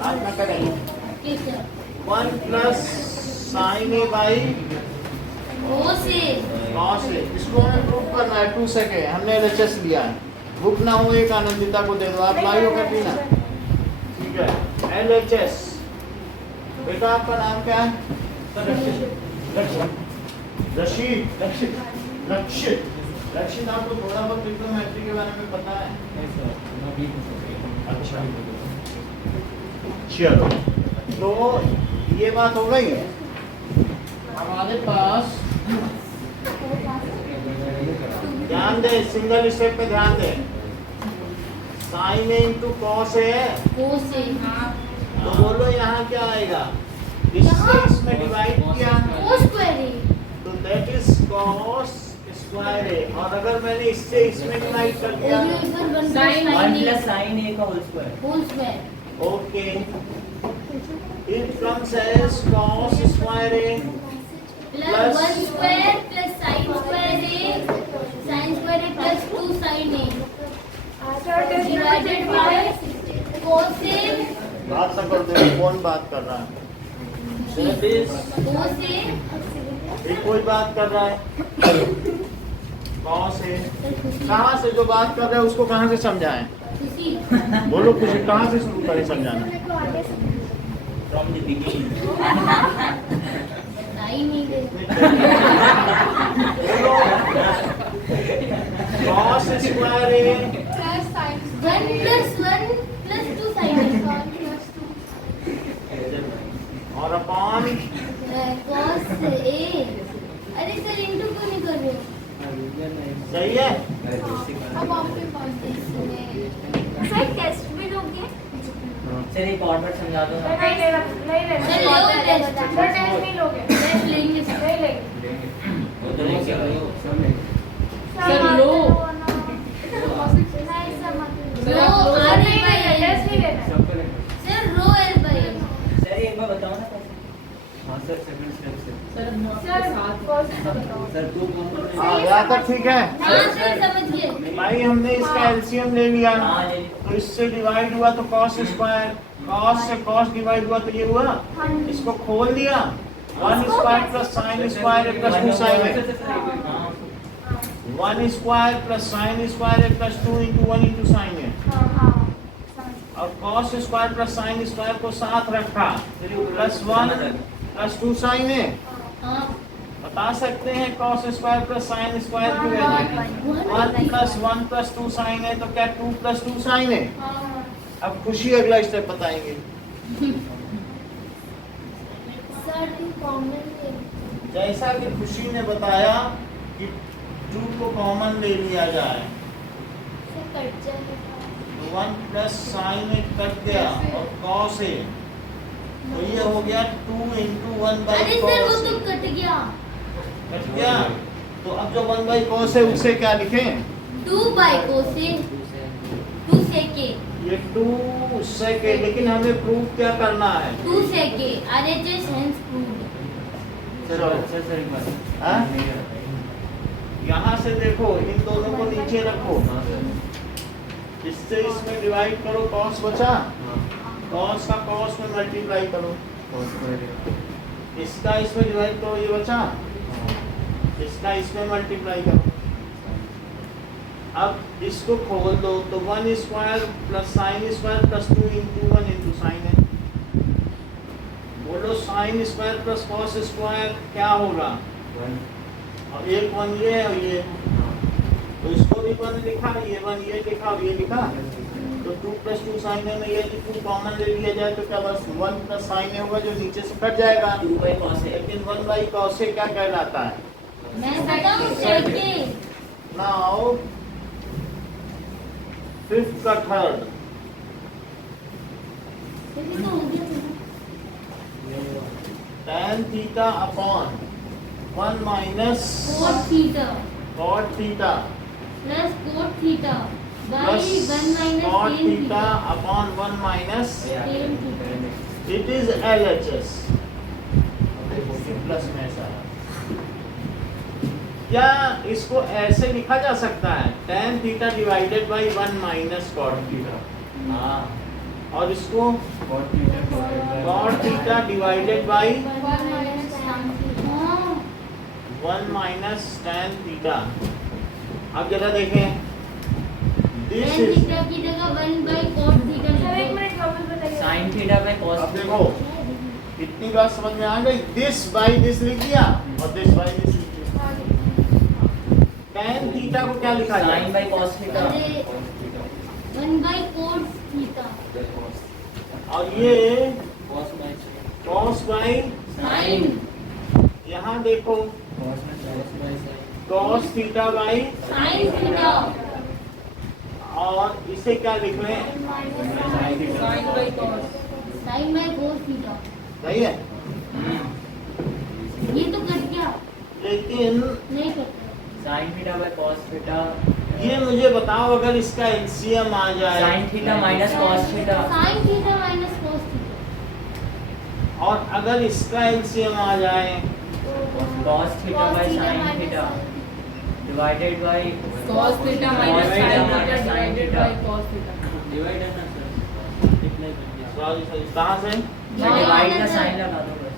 बाद में करेंगे। ठीक है 1 plus sine A by cos A cos A. इसको हमें प्रूव करना है 2 सेकेंड। हमने एलएचएस लिया है। बुक ना हो एक आनंदिता को दे दो, आप लाई हो कर ना। ठीक है एलएचएस। बेटा आपका नाम क्या है? रशीद। लक्षित आपको थोड़ा बहुत ट्रिग्नोमेट्री के बारे में पता है? अच्छा चलो, तो ये बात हो गई। हमारे पास ध्यान दे, सिंगल स्टेप पे ध्यान दे। Sign A into cos A है, cos A तो बोलो यहाँ क्या आएगा? इससे इसमें डिवाइड किया cos square A तो that is cos square A. और अगर मैंने इससे इसमें डिवाइड कर दिया sin one plus sine A का whole square. whole square okay, it comes as cos square A plus 1 square plus sin square A plus 2 sin A divided by cos A बात ना कर दो, कौन बात कर रहा है? cos A ये कोई बात कर रहा है? Cos A. कहाँ से जो बात कर रहा है उसको कहाँ से समझाएं? खुशी बोलो कुछ, कहाँ से शुरू करें समझाना? From the beginning. नहीं नहीं दे बोलो cos square A 1 plus 1 plus 2 sin A और अपॉन cos A अरे सर इंटू क्यों नहीं कर रहे हो सही है। अब आपके पास सर टेस्ट भी लोगे सर एक और बार समझा दो ना। टेस्ट लेंगे सर वो तो नहीं क्या रो आर ए बाई सर रो एल बाई सर एक बार बताओ ना कैसे। सर टू हाँ यहाँ तक ठीक है हाँ सर समझिए भाई। हमने इसका एलसीएम ले लिया, हाँ ले तो इससे डिवाइड हुआ तो कॉस स्क्वायर, कॉस से कॉस डिवाइड हुआ तो ये हुआ। इसको खोल दिया 1 square plus sine square plus 2 sine है। 1 square plus sine square plus 2 into 1 into sine है। और cos square plus sine square को साथ रखा प्लस 1 प्लस 2 साइन है। हाँ बता सकते हैं cos square plus sine square की वैल्यू 1 प्लस 1 प्लस 2 साइन है, तो क्या 2 प्लस 2 साइन है? अब खुशी अगला स्टेप बताएंगे। जैसा कि खुशी ने बताया कि 2 को कॉमन ले लिया जाए तो 1 प्लस साइन ए कट गया और कॉस ए, तो ये हो गया 2 इंटू 1 बाई अरे सर वो कॉस। तो कट गया कट गया, तो अब जो 1 बाई कॉस है उसे क्या लिखें? 2 by cos A 2 sec A ये 2 sec है, लेकिन हमें प्रूव क्या करना है? 2 sec A RHS hence proved sir एक बार। हाँ? यहाँ से देखो, इन दोनों को नीचे रखो, इससे इसमें डिवाइड करो, कॉस बचा, कॉस का कॉस में मल्टीप्लाई करो, इसका इसमें डिवाइड करो, ये बचा, इसका इसमें मल्टीप्लाई करो। अब इसको खोल दो तो 1 square plus sine square plus 2 into 1 into sine है। बोलो sign square plus cos square क्या होगा? और एक 1 ये है और ये, तो इसको भी 1 लिखा, ये 1 ये लिखा और ये लिखा, तो 2 प्लस 2 साइन है में ये 2 कॉमन ले लिया जाए तो क्या बस 1 प्लस साइन है होगा जो नीचे से कट जाएगा। 2 बाई कॉस ए। लेकिन 1 बाई कॉस ए क्या कहलाता है? मैं बताऊं sec A नाउ फिफ्थ का थर्ड ये तो हो गया tan theta upon 1 minus cot theta cot theta plus cot theta by plus 1 minus cot tan theta theta upon 1 minus tan theta it is LHS plus में ऐसा है। क्या इसको ऐसे लिखा जा सकता है tan theta divided by 1 minus cot theta? हाँ और इसको cot theta divided by 1 minus tan theta. अब जरा देखें, दिस tan इज, थीटा की जगह 1 by cot थीटा लिखो। साइन थीटा बाय अब कॉस देखो कितनी बात समझ में आ गई। दिस बाई दिस लिख दिया और दिस बाई दिस लिख दिया। tan थीटा को क्या लिखा जाए? साइन बाय कॉस थीटा अरे 1 by cot थीटा और ये cos bye cos by, sin यहाँ देखो cos theta by, sin theta और इसे क्या लिख लें? sin by cos theta. सही है, ये तो कट गया, लेकिन नहीं कटता। Sine theta by cos theta ये मुझे बताओ अगर इसका एलसीएम आ जाए sign theta minus cos theta sin theta minus cos theta. और अगर इसका एलसीएम आ जाए cos theta by sine theta divided by cos theta minus sin theta divided by cos theta. Divide है ना सर इतना ही बन गया सॉरी सॉरी, कहाँ से? डिवाइड का साइन लगा दो बस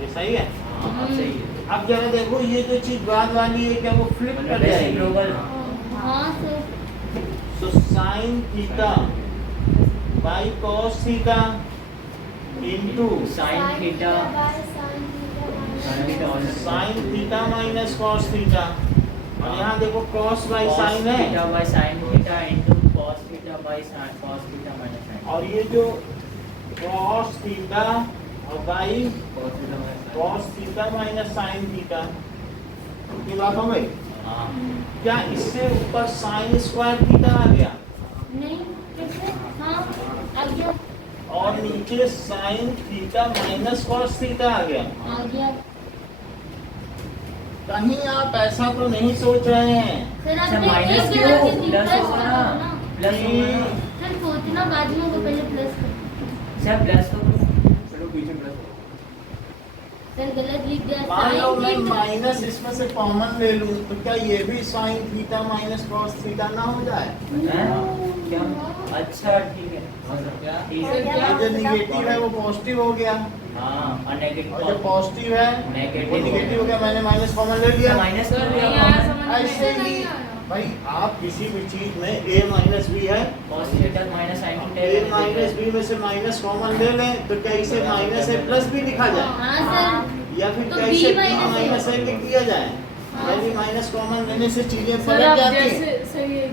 ये सही है। हाँ अब सही है अब जरा देखो ये जो चीज बाद वाली है क्या वो फ्लिप कर जाएगी? रेसिप्रोकल हाँ सर, तो sine theta by cos theta into sine theta sine theta minus cos theta, और यहाँ देखो कॉस बाई साइन है, theta by sine theta into cos theta by cos theta minus sine और ये जो कॉस थीटा और by cos theta by cos theta minus sine theta की बात हो गई। हां क्या इससे ऊपर साइन स्क्वायर थीटा आ गया नहीं कैसे? हाँ आ गया, और नीचे sine theta minus cos theta आ गया। आ गया। कहीं आप ऐसा तो नहीं सोच रहे हैं सर अच्छा आपने माइनस एक क्यों जगह से प्लस प्लस होगा करो ना ना। प्लस होगा ना सर सोचना बाद में होगा, पहले प्लस करो। सर प्लस होगा चलो पीछे प्लस सर गलत लिख दिया। मान लो मैं sin थीटा माइनस इसमें से कॉमन ले लूं तो क्या ये भी sign theta minus cos theta ना हो जाए? हैं? क्या अच्छा ठीक है हाँ सर क्या ठीक ये है जो निगेटिव है वो पॉजिटिव हो गया हां और और जो नेगेटिव पॉजिटिव है वो निगेटिव हो गया, मैंने माइनस कॉमन ले लिया। माइनस कर नहीं दिया आया समझ में। ऐसे ही भाई आप किसी भी चीज में a माइनस बी है, cos theta minus sin a theta minus B में से माइनस कॉमन ले लें तो क्या इसे माइनस ए प्लस भी लिखा जाए, हाँ सर, या फिर तो क्या b इसे b माइनस a। माइनस ए लिख दिया जाए? हाँ। यानी माइनस कॉमन लेने से चीजें सर पलट आप जाती हैं। जैसे सही है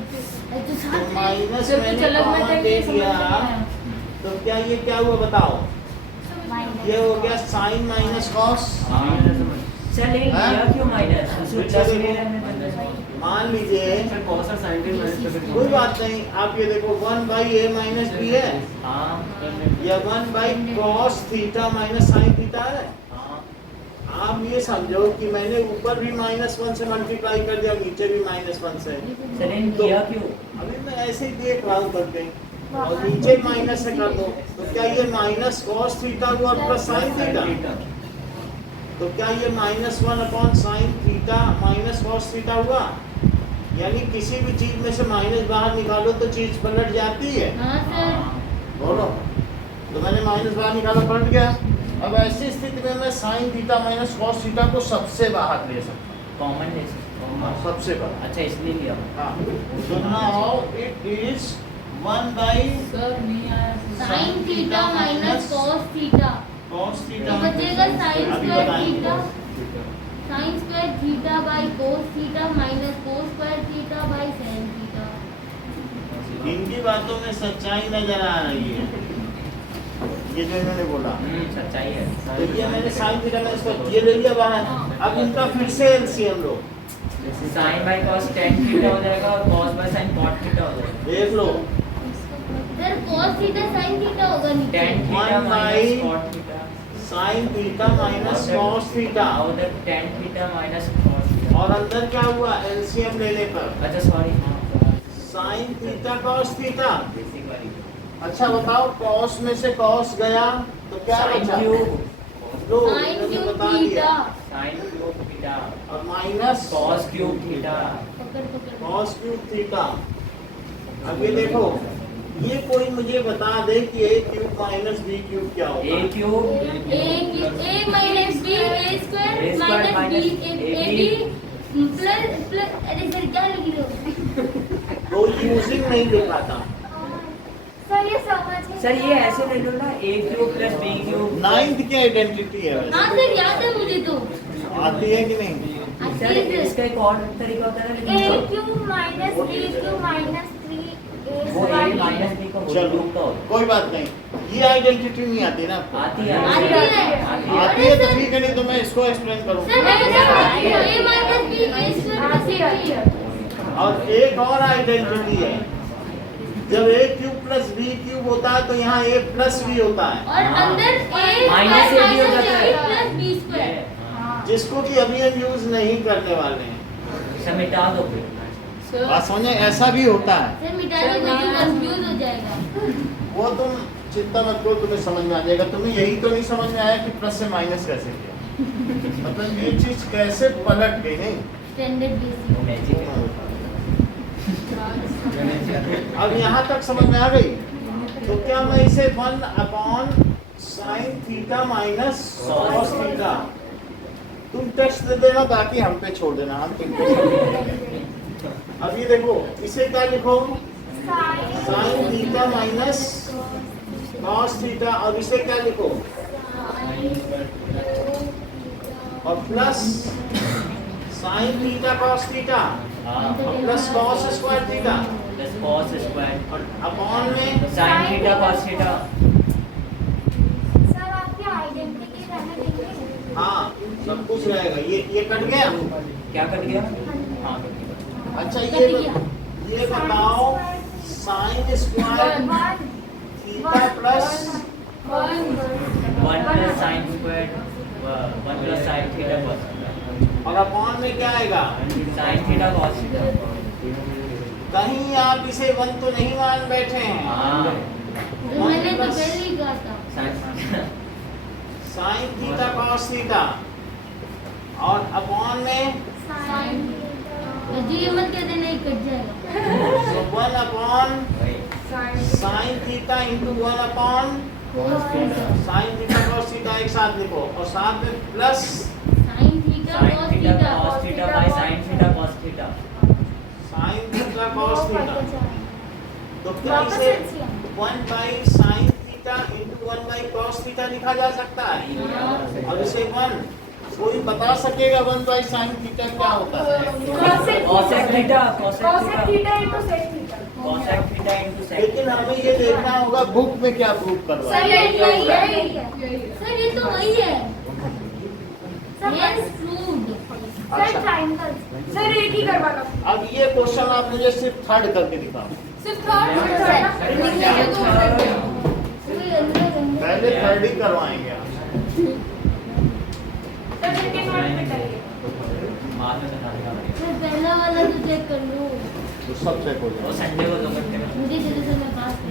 तो तो साथ में माइनस सर कुछ मैंने अलग में कॉमन था दे ये समझ में दिया नहीं आया। तो क्या ये क्या हुआ बताओ? ये हो गया साइन माइनस कॉस। सर लेकिन हाँ? किया क्यों माइनस उसको प्लस ले लेने मान लीजिए सर cos और sin के माइनस करके कोई बात नहीं, आप ये देखो 1 बाई ए माइनस बी है हां या 1 by cos theta minus sine theta है। हां आप ये समझो कि मैंने ऊपर भी -1 से मल्टीप्लाई कर दिया, नीचे भी -1 से। सर लेकिन किया क्यों अभी मैं ऐसे ही देख रहा हूँ करके, और नीचे माइनस से कर दो तो क्या ये माइनस कॉस थीटा हुआ और प्लस साइन थीटा? तो क्या ये -1 upon sine theta minus cos theta हुआ? यानी किसी भी चीज में से माइनस बाहर निकालो तो चीज पलट जाती है। हाँ सर, बोलो, तो मैंने माइनस बाहर निकाला पलट गया। अब ऐसी स्थिति में मैं sign theta minus cos theta को सबसे बाहर ले सकता कॉमन ले सकते हूँ, सबसे बाहर। अच्छा इसलिए लिया हाँ, so now it is 1 by sir नहीं आया sin theta minus cos theta cos तो थीटा बचेगा sin अभी स्क्वायर बताएंगे। Theta, sin square theta by cos theta minus cos square theta by sin theta. इनकी बातों में सच्चाई नजर आ रही है, ये जो इन्होंने बोला। सच्चाई है तो ये मैंने साइन थीटा में इसको ये ले लिया बाहर। अब इनका फिर से एलसीएम लो, sin by cos tan theta हो जाएगा और cos by sin cot theta हो जाएगा देख लो। Sir cos theta sin theta होगा नीचे। tan theta One minus by- cot theta sine theta minus cos theta, और उधर tan theta minus cos theta और अंदर क्या हुआ एलसीएम लेने पर? अच्छा sorry sine theta cos theta. Basic वाली अच्छा बताओ, कॉस में से कॉस गया तो क्या sin बचा? क्यूब लो, sin इन्होंने क्यूब बता थीटा। दिया। sin क्यूब थीटा और माइनस cos क्यूब थीटा पकड़ पकड़। Cos cube theta. अब ये देखो ये कोई मुझे बता दे कि a cube minus b cube क्या होगा? ए cube a minus b a square A square minus b minus ab plus अरे सर क्या लिख रहे हो? तो यूजिंग नहीं लिखा था। सर ये समझ है। सर ये ऐसे ले लो ना, A cube plus B cube. Ninth की आइडेंटिटी है हाँ वैसे। सर याद है मुझे तो। आती है कि नहीं? सर इसका एक और तरीका होता है ना, a लेकिन cube minus b cube minus 3a वो ए स्क्वायर माइनस बी का होल चलो क्यूब का होता कोई बात नहीं, ये आइडेंटिटी नहीं आती ना आपको? है। आती है आती है। आती है तो ठीक है, नहीं तो मैं इसको एक्सप्लेन सर करूँगा। नहीं sir a minus b a square plus ab और एक और आइडेंटिटी है, जब a cube plus b cube होता है तो यहाँ a प्लस b होता है, और अंदर a माइनस स्क्वायर ab हो माइनस जाता a है। Plus b square. जिसको कि अभी हम यूज नहीं करने वाले हैं। इसे मिटा दो फिर। बात समझे, ऐसा भी होता है। सर मिटा दो तो कंफ्यूज हो जाएगा। वो तुम चिंता मत करो, तुम्हें समझ में आ जाएगा। तुम्हें यही तो नहीं समझ में आया कि प्लस से माइनस कैसे किया, मतलब ये चीज कैसे पलट गई नहीं। Standard basic. वो मैजिक है। अब यहाँ तक समझ में आ गई, तो क्या मैं इसे 1 upon sine theta minus cos theta, तुम टेस्ट दे देना, बाकी हम पे छोड़ देना, हम तुम पे छोड़ देंगे। अब ये देखो, इसे क्या लिखो, sign theta minus cos theta, और इसे क्या लिखो, और plus sine theta cos theta हाँ, और plus cos square theta, plus cos square और अपॉन में sign theta cos theta. Sir आपकी आइडेंटिटी रहने देंगे। हाँ सब कुछ रहेगा। ये कट गया। क्या कट गया? हाँ अच्छा, कट गया। ये बताओ, sine square theta plus 1 plus sine square 1 plus sine theta cos theta और अपॉन में क्या आएगा, साइन थीटा कॉस थीटा। कहीं आप इसे 1 तो नहीं मान बैठे हैं। हाँ मैंने तो पहले ही कहा था। Sine sine theta cos theta और अपॉन में साइन जी ये मत कह देना, ये कट जाएगा। 1 upon sine theta into 1 upon sine theta cos theta, एक साथ लिखो, और साथ में plus sine theta sine cos theta theta cos theta by sine theta cos theta. Sine theta cos theta, तो क्या इसे 1 by sine theta into 1 by cos theta लिखा जा सकता है। और इसे 1 कोई बता सकेगा 1 बाई साइन थीटा क्या होता है? Cosec theta cosec theta into sec theta. Cosec theta into sec. लेकिन हमें ये देखना होगा बुक में क्या प्रूव करवा सर है। ये वही है। सर ये तो वही है। Yes proved. अच्छा। ट्रायंगल। सर एक ही करवाना। अब ये क्वेश्चन आप मुझे सिर्फ थर्ड करके दिखाओ। सिर्फ थर्ड पहले थर्ड ही करवाएंगे आप। सर सेकंड वाले में करिए। बाद में बता देगा। सर पहला वाला तो चेक कर लो। तो सब चेक हो वो जाएगा, संडे को 2 घंटे में। मुझे दे दो सर, मैं पास कर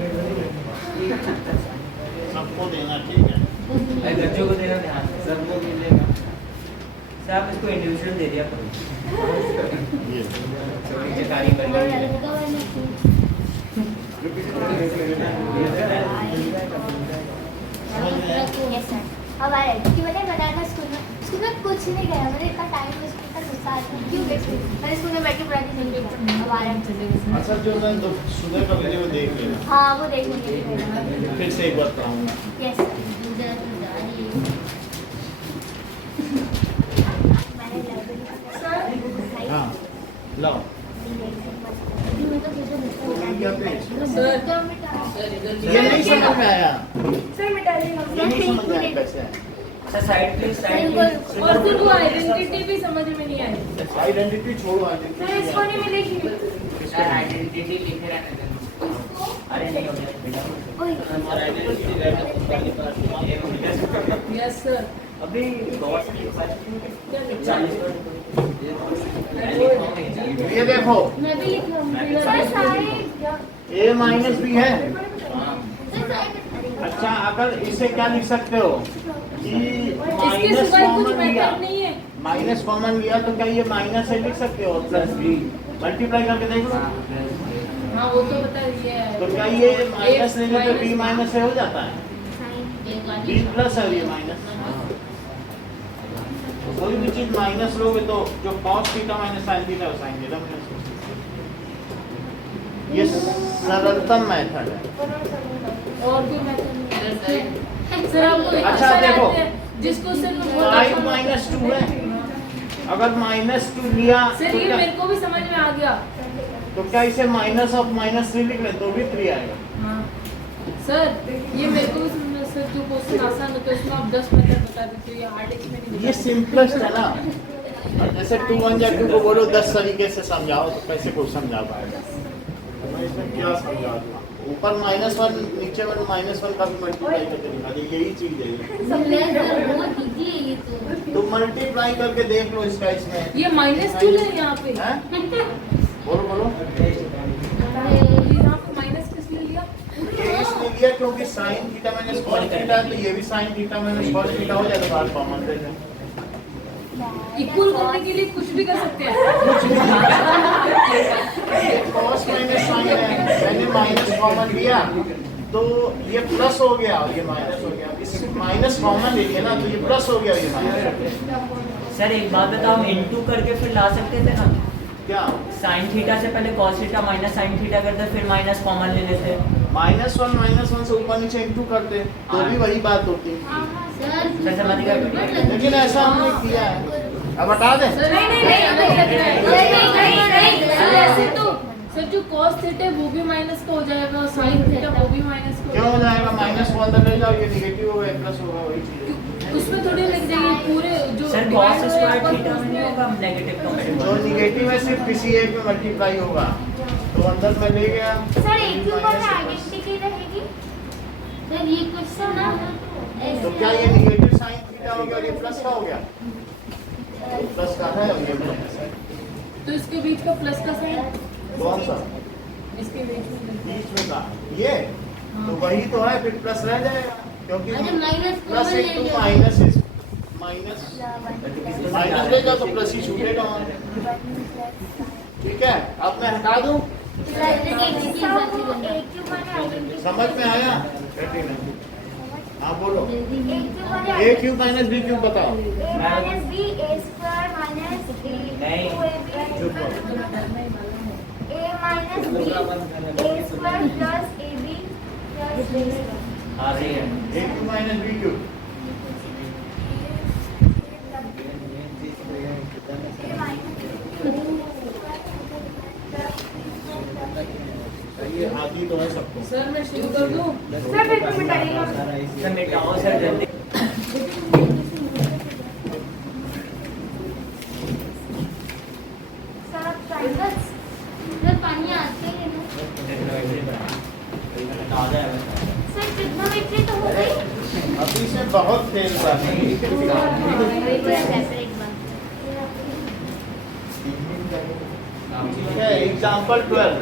सबको देना, ठीक है। अरे बच्चों को देना ध्यान से। सबको मिलेगा। सर आप इसको इंडिविजुअल दे दिया करो। ये छोटी चकारी करिए। समझ में आया? Yes sir. हमारे कि मैंने बताया था स्कूल में कुछ नहीं गया, मैंने इतना टाइम वेस्ट किया, गुस्सा आता है क्यों वेस्ट किया, मैंने स्कूल में बैठ के पढ़ाई नहीं की हमारे। अच्छा, जो मैं सुबह का वीडियो देख लेना, हाँ वो देख लीजिए। फिर से एक बार पढ़ाऊंगा। Yes sir. मुझे तो जा रही है। मैंने लाइब्रेरी हाँ लो, ये नहीं समझ में आया, सर मिटा देना। ये नहीं समझ में आया कैसे है। Sir side please side please. और फिर वो आइडेंटिटी भी समझ में नहीं आई। आइडेंटिटी छोड़ो, सर आइडेंटिटी इसको नहीं मिलेगी। सर आइडेंटिटी लिखे रहने देना। अरे नहीं हो गया। Yes sir. अभी बहुत सारी 40 ये देखो, मैं भी लिख रहा हूँ। Sir side a minus B है। सर अच्छा, अगर इसे क्या लिख सकते हो कि इसके माइनस सिवाय कुछ कॉमन लिया, मैटर नहीं है। माइनस कॉमन लिया तो क्या ये माइनस से लिख सकते हो, प्लस बी मल्टीप्लाई करके देख लो। हाँ वो तो बता ये है। तो क्या ये माइनस लेने पे बी माइनस से हो जाता है? बी प्लस है ये माइनस। कोई भी चीज माइनस लोगे तो जो cos theta minus sin theta है sin थीटा माइनस। ये सरलतम मेथड है। और कोई मेथड नहीं है सर। आपको अच्छा, देखो। जिसको सर 5 माइनस 2 है, अगर माइनस 2 लिया सर तो ये क्या, मेरे को भी समझ में आ गया। तो क्या इसे माइनस ऑफ माइनस 3 लिख लें तो भी 3 आएगा। हाँ सर ये मेरे को भी समझ में सर जो क्वेश्चन आसान होता है उसमें आप 10 मेथड बता देते हो, ये हार्ड में नहीं ये बता। सिंपलेस्ट है ना। और जैसे 2 1 या 2 को बोलो 10 तरीके से समझाओ तो कैसे को समझा पाएगा। मैं इसमें क्या समझा दूँ, ऊपर -1 नीचे -1 का भी मल्टीप्लाई करके दिखा दे, यही चीज है। तो मल्टीप्लाई करके देख लो इसका इसमें। ये -2 है यहाँ पे। हैं? बोलो बोलो। यहाँ पे माइनस किस लिए लिया? ये इसलिए लिया क्योंकि sin theta minus cos theta है, तो ये भी sin theta minus cos theta हो जाएगा, बात कॉमन ले लें। इक्वल करने के लिए कुछ भी कर सकते हैं। ये cos माइनस sin है, मैंने माइनस कॉमन लिया तो ये प्लस हो गया और ये माइनस हो गया। इस माइनस कॉमन ले लिया ना तो ये प्लस हो गया और ये माइनस हो गया। सर एक बात बताओ, इनटू करके फिर ला सकते थे ना? क्या sin थीटा से पहले cos theta minus sin theta करते, फिर माइनस कॉमन ले लेते। -1 से ऊपर नीचे इंटू करते तो भी वही बात होती। सर समझ गए? लेकिन ऐसा हमने किया है। अब हटा दें। नहीं सर ऐसे तो सर जो cos थीटा है वो भी माइनस का हो जाएगा और sin थीटा वो भी माइनस का क्यों हो जाएगा? माइनस को अंदर ले जाओ, ये निगेटिव होगा, प्लस होगा, वही चीज है। उसमें थोड़ी लग जाएगी पूरे जो सर divide cos हुए स्क्वायर आपस थीटा में में नहीं होगा नेगेटिव जो कॉम्पोनेंट। निगेटिव है सिर्फ किसी एक में मल्टीप्लाई होगा, तो अंदर में ले गया। सर एक के ऊपर आइडेंटिटी रहेगी। सर ये क्वेश्चन ना तो क्या ये निगेटिव साइन थीटा हो गया और ये प्लस का हो गया? प्लस का है और ये माइनस है। तो इसके बीच का प्लस का साइन कौन सा इसके बीच में बीच में का? ये तो वही तो है, फिर प्लस रह जाएगा क्योंकि अच्छा, माइनस प्लस कॉमन एक ले तो लो। माइनस माइनस ले जाओ तो प्लस ही छूटेगा वहाँ। ठीक है, अब मैं हटा दूं। समझ में आया? हाँ बोलो। ए क्यूब माइनस बी क्यूब बताओ। हाँ सही है। ए क्यूब माइनस बी क्यूब ये आदि तो है सबको। सर मैं शुरू कर दूं। सर पेपर मिटाइएगा। सर मिटाओ सर जल्दी। सर आप ट्रायंगल्स सर पानी आते हैं ना। सर ट्रिग्नोमेट्री तो हो गई। अभी से बहुत तेज बात है। ठीक है, एग्जाम्पल 12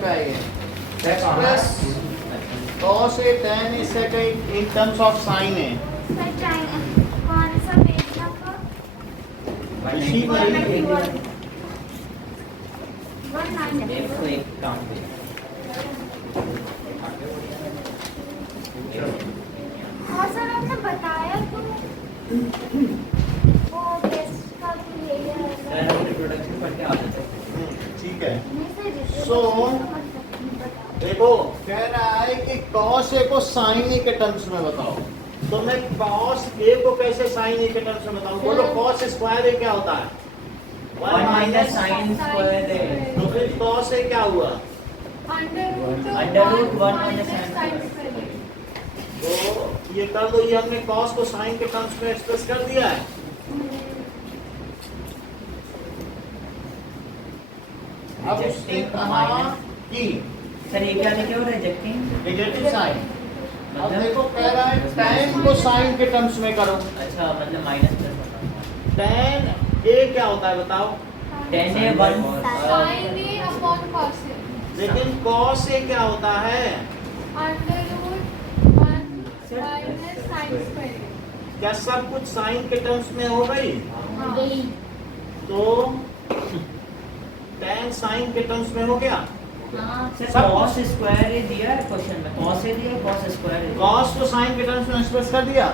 पे आइए। Express cos a tan is set in terms of sin a। Sir triangle कौन सा पेज नंबर? इसी में ही 190। एक को एक काम पे। हाँ सर आपने बताया तो वो टेस्ट का भी ले लिया है। सर हम रिप्रोडक्शन पढ़ के आ जाते हैं। ठीक है। नहीं सर So, देखो कह रहा है कि cos a को sin a के टर्म्स में बताओ। तो मैं cos a को कैसे sin a के टर्म्स में बताऊं? बोलो cos स्क्वायर a क्या होता है? 1 माइनस साइन स्क्वायर है। तो फिर cos a क्या हुआ? Under root 1 minus sine square. तो ये कर दो, ये हमने cos को sin के टर्म्स में एक्सप्रेस कर दिया है। अब उसने कहा कि सर ये क्या लिखे हो रिजेक्टिंग? Negative sign. अब देखो कह रहा है tan को sin के टर्म्स में करो। अच्छा मतलब माइनस प्लस बताओ। tan a क्या होता है बताओ? 10 है 1 sin a upon cos a लेकिन cos a क्या होता है? under root 1 minus sin square a। क्या सब कुछ sin के टर्म्स में हो गई? हाँ। तो tan sin के टर्म्स में हो गया। हाँ सर सब cos स्क्वायर ये दिया है क्वेश्चन में, cos है दिया है, cos स्क्वायर है। cos को sin के टर्म्स में एक्सप्रेस कर दिया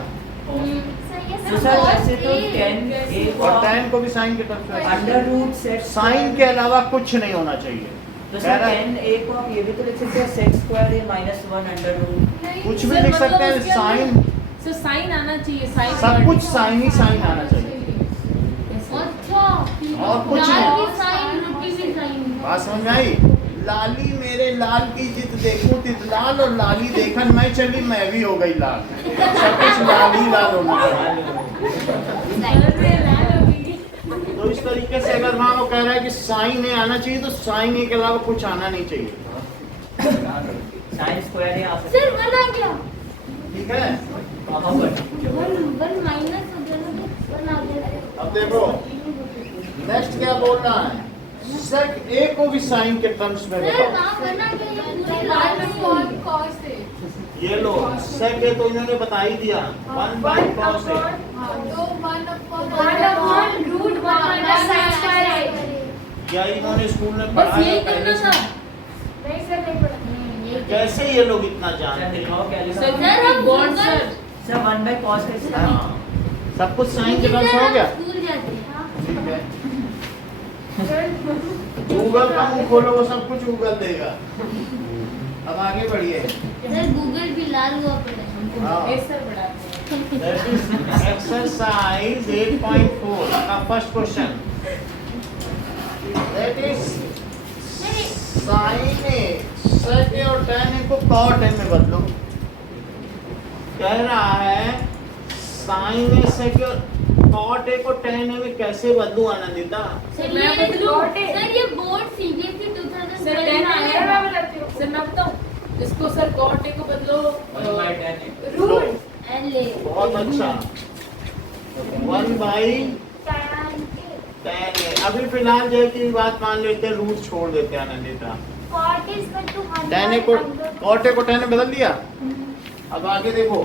सही है तो सर वैसे तो tan a और को tan को भी sin के टर्म्स में अंडर रूट सेट sin के अलावा कुछ नहीं होना चाहिए। तो कह सर रहा है, tan a को आप ये भी तो लिख सकते हैं sec square a minus 1 under root. कुछ भी लिख सकते हैं, sin सर साइन आना चाहिए, साइन सब कुछ sin ही sin आना चाहिए। अच्छा और कुछ दाल नहीं। की साइन रोटी की साइन बात समझ में आई? लाली मेरे लाल की जित देखूं तित लाल और लाली देखन मैं चली मैं भी हो गई लाल। सब कुछ लाल ही लाल होना चाहिए। तो इस तरीके से अगर वहाँ वो कह रहा है कि साइन ए आना चाहिए तो साइन ए के अलावा कुछ आना नहीं चाहिए। sin स्क्वायर a आ सकता सर वन आ गया ठीक है? कहां पर? वन माइनस हो गया ना, वन आ गया। अब देखो नेक्स्ट क्या बोल रहा है, सेक ए को भी साइन के टर्म्स में सर बताओ। वहाँ वन आ गया, ये पूरी लाल में कॉस है। ये लो सेक ए तो इन्होंने बता ही दिया 1 बाय cos ए। तो 1 one root one minus sine square है। क्या इन्होंने स्कूल में बस पढ़ा यही है पहले करना से? था। नहीं सर नहीं पढ़ा। कैसे ये लोग इतना सर जानते हैं? दिखाओ क्या सर लिखा है? हम bond Google- sir sir 1 by cos है इसका। हाँ, सब कुछ साइन के टर्म्स में हो गया। स्कूल जाते हैं ठीक है। गूगल का मुंह खोलो वो सब कुछ गूगल देगा। अब आगे बढ़िए। सर गूगल भी लाल हुआ पड़ा हमको। हाँ। ए सर बढ़ाते हैं। That is exercise 8.4 का first question. That is sin A, sec A और tan A को cot A में बदलो। कह रहा है sin A sec A और cot A को tan A में कैसे बदलूं आनंदिता? सर मैं ये बदलूं? सर ये बोर्ड सीबीएसई 2012 सर में 10 आया आया है। सर मैं बताऊं, इसको सर cot A को बदलो 1 by tan a। Root L बहुत अच्छा। 1 बाई tan tan A। अभी फिलहाल जो की बात मान लेते हैं, रूट छोड़ देते हैं Anandita. cot is equal to 1 tan A को cot A को tan में बदल दिया। अब आगे देखो,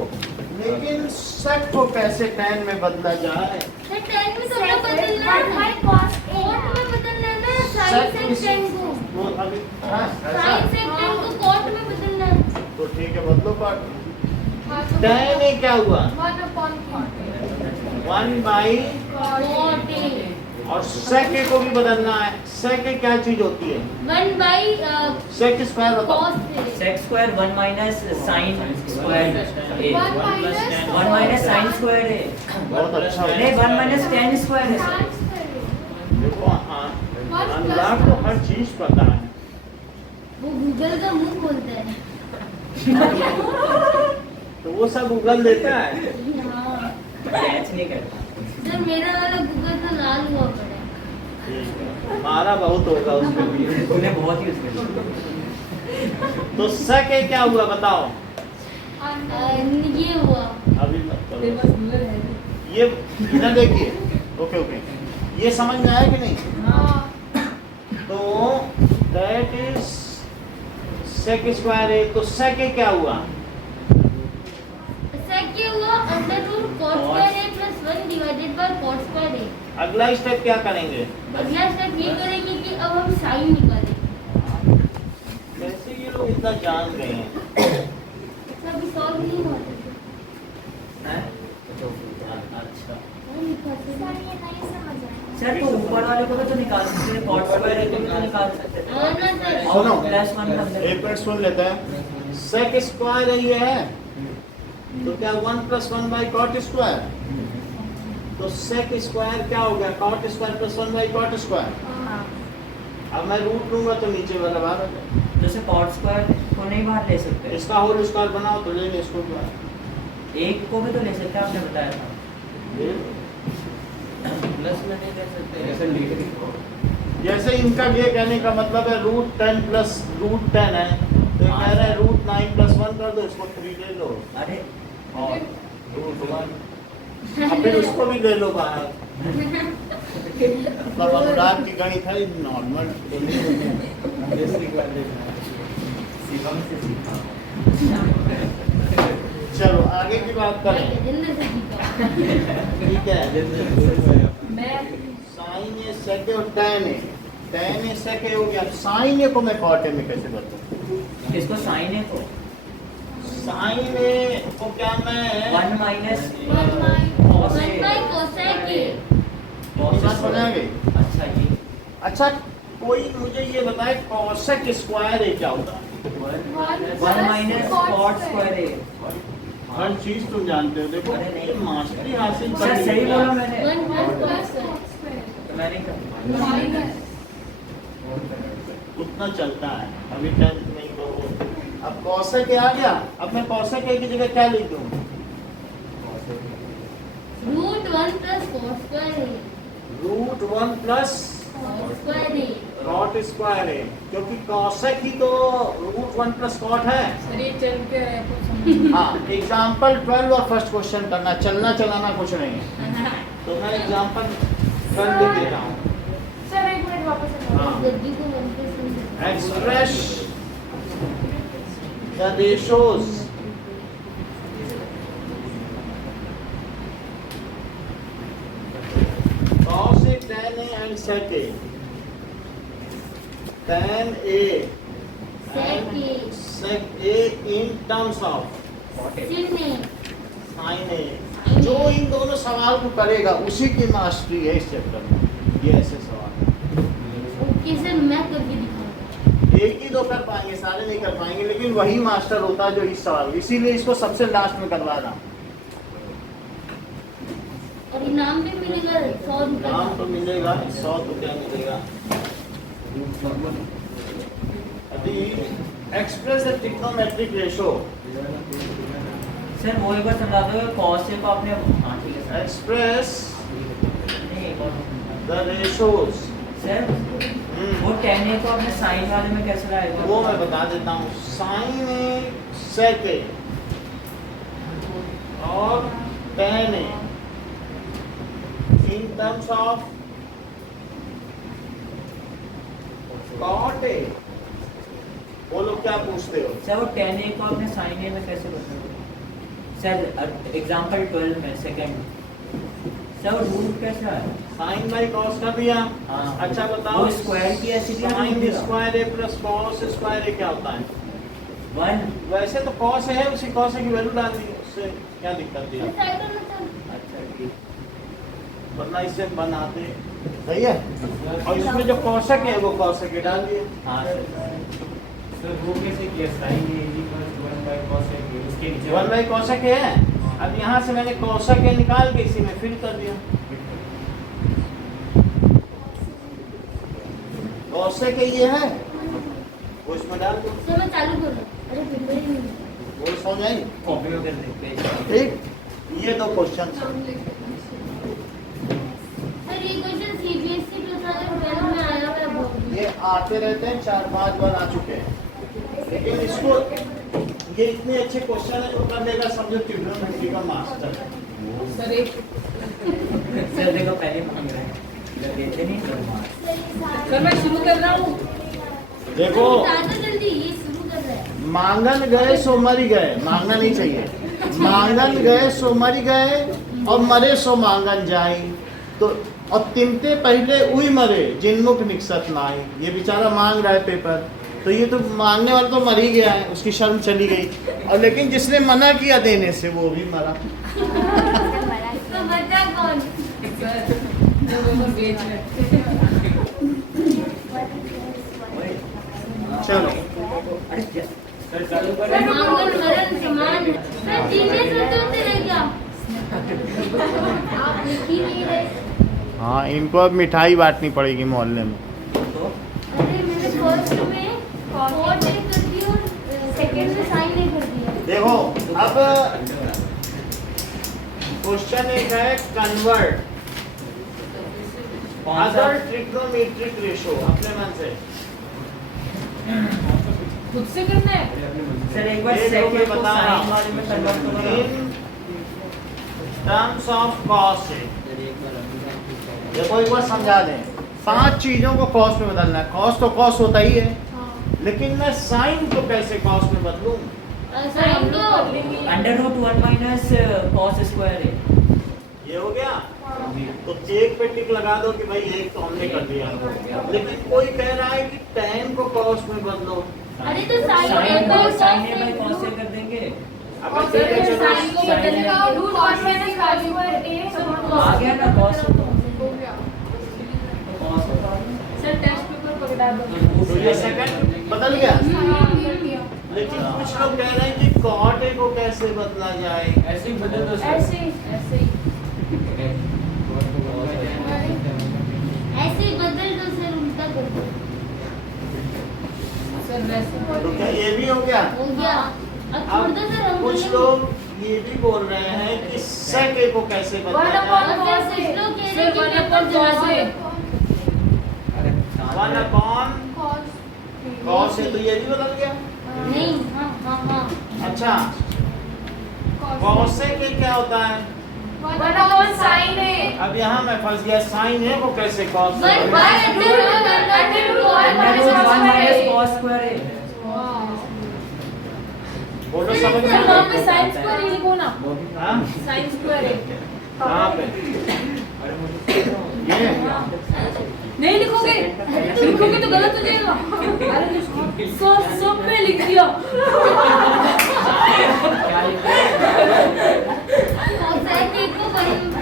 लेकिन sec को कैसे tan में बदला जाए? सर tan में तो हमें बदलना है cos cot में बदलना है ना, sin Sec से tan को वो अभी हाँ, ऐसा? sin से tan को cot में बदलना है। तो ठीक है, बदलो पार्ट। tan A क्या हुआ? 1 बाई cot A और sec A को भी बदलना है। sec A क्या चीज होती है? 1 by sec स्क्वायर बताओ। cos A। sec square 1 minus sin square a। 1 minus 1 minus sin square a। बहुत अच्छा। नहीं 1 माइनस tan स्क्वायर है सर। देखो हाँ, अनुराग को हर चीज पता है। वो गूगल का मुंह खोलता है। तो वो सब गूगल देता है। हाँ कैच नहीं करता। सर मेरा वाला गूगल तो लाल हुआ पड़ा है। मारा बहुत होगा उसमें भी। तूने बहुत यूज कर लिया। तो sec A क्या हुआ बताओ? ये हुआ अभी मत करो। तेरे पास ruler है। ये इधर देखिए। ओके ओके, ये समझ में आया कि नहीं? तो that is sec square A। तो sec A क्या हुआ? sec ये हुआ under root cos square a plus 1 divided by cot square a। अगला स्टेप क्या करेंगे? अगला स्टेप ये करेंगे कि अब हम साइन निकालेंगे। कैसे ये लोग इतना जान गए हैं? तो अभी सॉल्व नहीं हुआ। हैं? अच्छा, सर ये नहीं समझ आया। सर तो ऊपर वाले को भी तो निकाल सकते हैं, cot स्क्वायर a को भी तो निकाल सकते थे। हाँ ना सर। सुनो। प्लस 1 का अंदर। एक मिनट सुन लेते हैं। sec स्क्वायर ये है, तो क्या 1 प्लस 1 बाई cot स्क्वायर? तो sec स्क्वायर क्या हो गया? cot square plus 1 by cot square. अब मैं रूट लूंगा तो नीचे वाला बाहर आ जाएगा। जैसे cot स्क्वायर को नहीं बाहर ले सकते, इसका होल स्क्वायर बनाओ तो ले ले इसको बाहर। एक को भी तो ले सकते हैं, आपने बताया था। ले। प्लस में नहीं दे सकते ऐसे लिख जैसे इनका ये कहने का मतलब है रूट 10 प्लस रूट 10 है, तो ये कह रहा है रूट 9 प्लस 1 कर दो, इसको 3 ले लो अरे और रूट 1, अब फिर उसको भी ले लो बाहर। मतलब अनुराग की गणित है नॉर्मल। शिवम से सीखा। चलो आगे की बात करें। जिंदगी से सीखा। ठीक है, मैं साइन ए sec A और tan A tan a sec a हो गया, sin a को मैं cot a में कैसे बताऊं? इसको साइन है तो sin a को क्या मैं 1 माइनस वन बाई कोसेक ए। बात बनाएंगे? अच्छा ये अच्छा, कोई मुझे ये बताए cosec स्क्वायर a क्या होता है? 1 माइनस कॉट स्क्वायर है। हर चीज तुम जानते हो। देखो अरे नहीं। ये मास्टरी हासिल सर सही बोला मैंने। वन प्लस मैंने उतना चलता है अभी 10th में तो। अब cosec a आ गया, अब मैं cosec a की जगह क्या लिख दूं? Root one plus cos square A. Root 1 plus cos square A. cot square है, क्योंकि cosec ही तो रूट 1 प्लस cot है। सर ये चल के रहा है कुछ समझ हाँ, एग्जाम्पल 12 और फर्स्ट क्वेश्चन करना, चलना चलाना कुछ नहीं है। तो मैं एग्जाम्पल 12 लिख देता हूँ। सर एक मिनट वापस हाँ। गद्दी को one plus Express the ratios cos a, tan a and sec a. Tan a Sec and a. sec a in terms of sin A. sin a. जो इन दोनों सवाल को करेगा उसी की मास्टरी है इस चैप्टर में। ये ऐसे सवाल है। ओके सर, मैं करके दिखाऊंगा। एक ही दो कर पाएंगे, सारे नहीं कर पाएंगे, लेकिन वही मास्टर होता है जो इस सवाल, इसीलिए इसको सबसे लास्ट में करवा रहा हूँ। और इनाम भी मिलेगा 100 रुपए नाम तो का। मिलेगा, 100 रुपया मिलेगा। अभी express the trigonometric ratio. Sir वो एक बार समझा दो कॉस से को आपने हाँ ठीक है सर एक्सप्रेस नहीं एक और द रेशोज। सर वो tan a को आपने साइन वाले में कैसे लाएगा वो मैं बता देता हूँ। साइन ए सेक ए और tan A in terms of cot ए। बोलो क्या पूछते हो? सर वो tan a को आपने साइन a में कैसे बताओगे सर एग्जांपल 12 में सेकंड सर वो रूट कैसा है साइन बाई कॉस कर दिया। हाँ। अच्छा बताओ, वो स्क्वायर की ऐसी क्या साइन रूट दिया? स्क्वायर ए प्लस कॉस स्क्वायर ए क्या होता है? 1 वैसे तो कॉस है, उसी कॉस की वैल्यू डाल दी, उससे क्या दिक्कत थी? साइड में चल। अच्छा ठीक वरना इससे बनाते सही है। और इसमें जो कॉसक है वो कॉसक के डाल दिए। हाँ सर सर वो कैसे किया sine A equals 1 by cos a उसके नीचे 1 बाई कॉसक है। अब यहाँ से मैंने कॉसक के निकाल के इसी में फिल कर दिया। कॉसक के ये है वो इसमें डाल दो, सर मैं चालू करूँ। अरे पेपर ही नहीं। वो सो जाएंगे। कॉपी में कर देखते हैं ठीक, ये दो क्वेश्चन सर ये क्वेश्चन सीबीएसई 2012 में आया हुआ है बहुत। ये आते रहते हैं, 4-5 बार आ चुके हैं, लेकिन इसको ये इतने अच्छे क्वेश्चन है जो कर लेगा समझो ट्रिग्नोमेट्री का मास्टर है। सर एक सर देखो पहले मांग रहे हैं देते नहीं सर सर मैं शुरू कर रहा हूँ। देखो, ज्यादा जल्दी ये शुरू कर रहा है। मांगन गए सो मरी गए, मांगना नहीं चाहिए। मांगन गए सो मरी गए और मरे सो मांगन जाई। तो और तिमते पहले उई मरे जिनमुख निकसत नाई। ये बेचारा मांग रहा है पेपर, तो ये तो मांगने वाला तो मर ही गया है, उसकी शर्म चली गई। और लेकिन जिसने मना किया देने से वो भी मरा। तो बचा कौन? सर जो वो बेच रहे चलो अरे क्या सर चालू सर करें मांगन मरण समान। सर जीनियस होते होते रह गया। आप लिख ही नहीं रहे। हाँ, इनको अब मिठाई बांटनी पड़ेगी मोहल्ले में। तो अरे मैंने फर्स्ट में कोड नहीं कर दी और सेकंड में साइन नहीं कर दिया। देखो अब क्वेश्चन एक है कन्वर्ट कौन सा अदर ट्रिग्नोमेट्रिक रेशो अपने मन से। खुद से करना है। सर एक बार ये जो सेकंड मैं को बता रहा साइन हूँ, वाले में कन्वर्ट करो इन टर्म्स ऑफ कॉस है। देखो एक बार समझा दें, 5 चीजों को कॉस में बदलना है। कॉस तो कॉस होता ही है, लेकिन मैं साइन को कैसे कॉस में बदलूं? साइन को under root 1 minus cos square है ये हो गया। तो एक पे टिक लगा दो कि भाई एक तो हमने कर दिया, लेकिन कोई कह रहा है कि tan को cos में बदलो। अरे तो साइन साइन को साइन ए बाय cos ए कर देंगे। अब ठीक है चलो, साइन को बदलने का root cos minus cos square आ गया ना cos तो हो गया। cos सर टेस्ट पेपर पकड़ा दो। तो ये सेकंड बदल गया, कर दिया। लेकिन कुछ लोग कह रहे हैं कि cot A को कैसे बदला जाए। ऐसे ही बदल दो सर। ऐसे ही ऐसे ही बदल दो सर, उल्टा कर दो। सर वैसे तो क्या ये भी हो गया? हो गया। अब छोड़ अब दो सर, हम कुछ लोग ये भी बोल रहे हैं कि sec A को कैसे बदला One जाए। upon और फिर कुछ लोग कह रहे हैं कि पेपर cos जला A। दो। 1 upon cos A, तो ये भी बदल गया। नहीं, हाँ। अच्छा, cos A के क्या होता है? 1 upon sin A। अब यहाँ मैं फंस गया, sin A को कैसे cos A One बदला by जाए? under root one minus √1 cos minus square cos square A. बोलो समझ में सर आ वहाँ गया? पे sin स्क्वायर A लिखो ना। हाँ? sin square A। कहाँ पे? ये नहीं लिखोगे? लिखोगे तो गलत हो जाएगा। अरे सब में लिख दिया। क्या लिखा cosec A को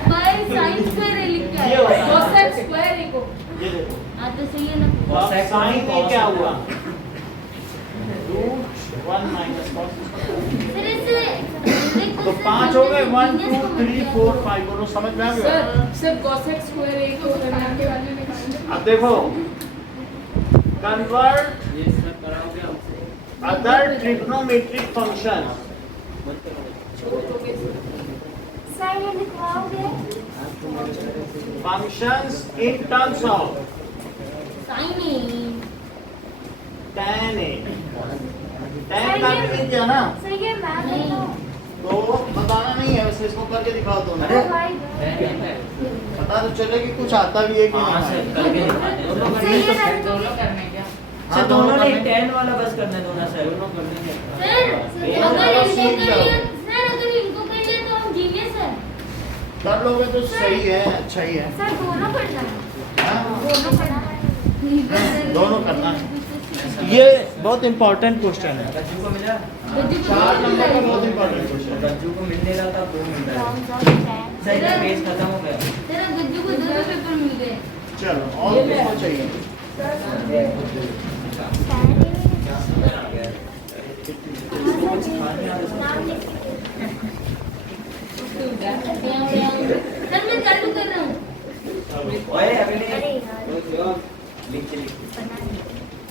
by sin square A लिख के ये आए। होता है। cosec स्क्वायर A को। ये देखो, हाँ तो सही है ना। तो अब sin A क्या हुआ? √1 minus cos A। फिर इसे तो 5 हो गए, 1 2 3 4 5, बोलो समझ में आ गया? सर cosec स्क्वायर A को करना के बाद में निकालेंगे। अब देखो, convert ये सर कराओगे हमसे। other trigonometric function सर ये लिखवाओगे? functions in terms of sin A। tan A। tan का मीनिंग क्या ना? सर ये मैथ है तो। तो बताना नहीं है, वैसे इसको करके दिखाओ तुम। अरे पता तो चले कि कुछ आता भी है कि हाँ नहीं। सर करके दिखाते हैं। सही है ना? सर दोनों ने 10 वाला बस करने दो ना सर। सर अगर इनको कर लिया तो हम जीनियस है। कर लोगे तो सही है, अच्छा ही है। सर दोनों करना है। हाँ? दोनों करना है। दोनों करना है। ये बहुत इंपॉर्टेंट क्वेश्चन है, गज्जू को मिला? 4 नंबर का बहुत इंपॉर्टेंट क्वेश्चन है। गज्जू को मिलने रहा था 2 मिल रहा है। सर ये पेज खत्म हो गया। तेरा गज्जू को 2 पेपर मिल गए। चलो और किसको चाहिए? सर मैं चालू कर रहा हूँ। ओए अभी नहीं अरे यार लिख लिख।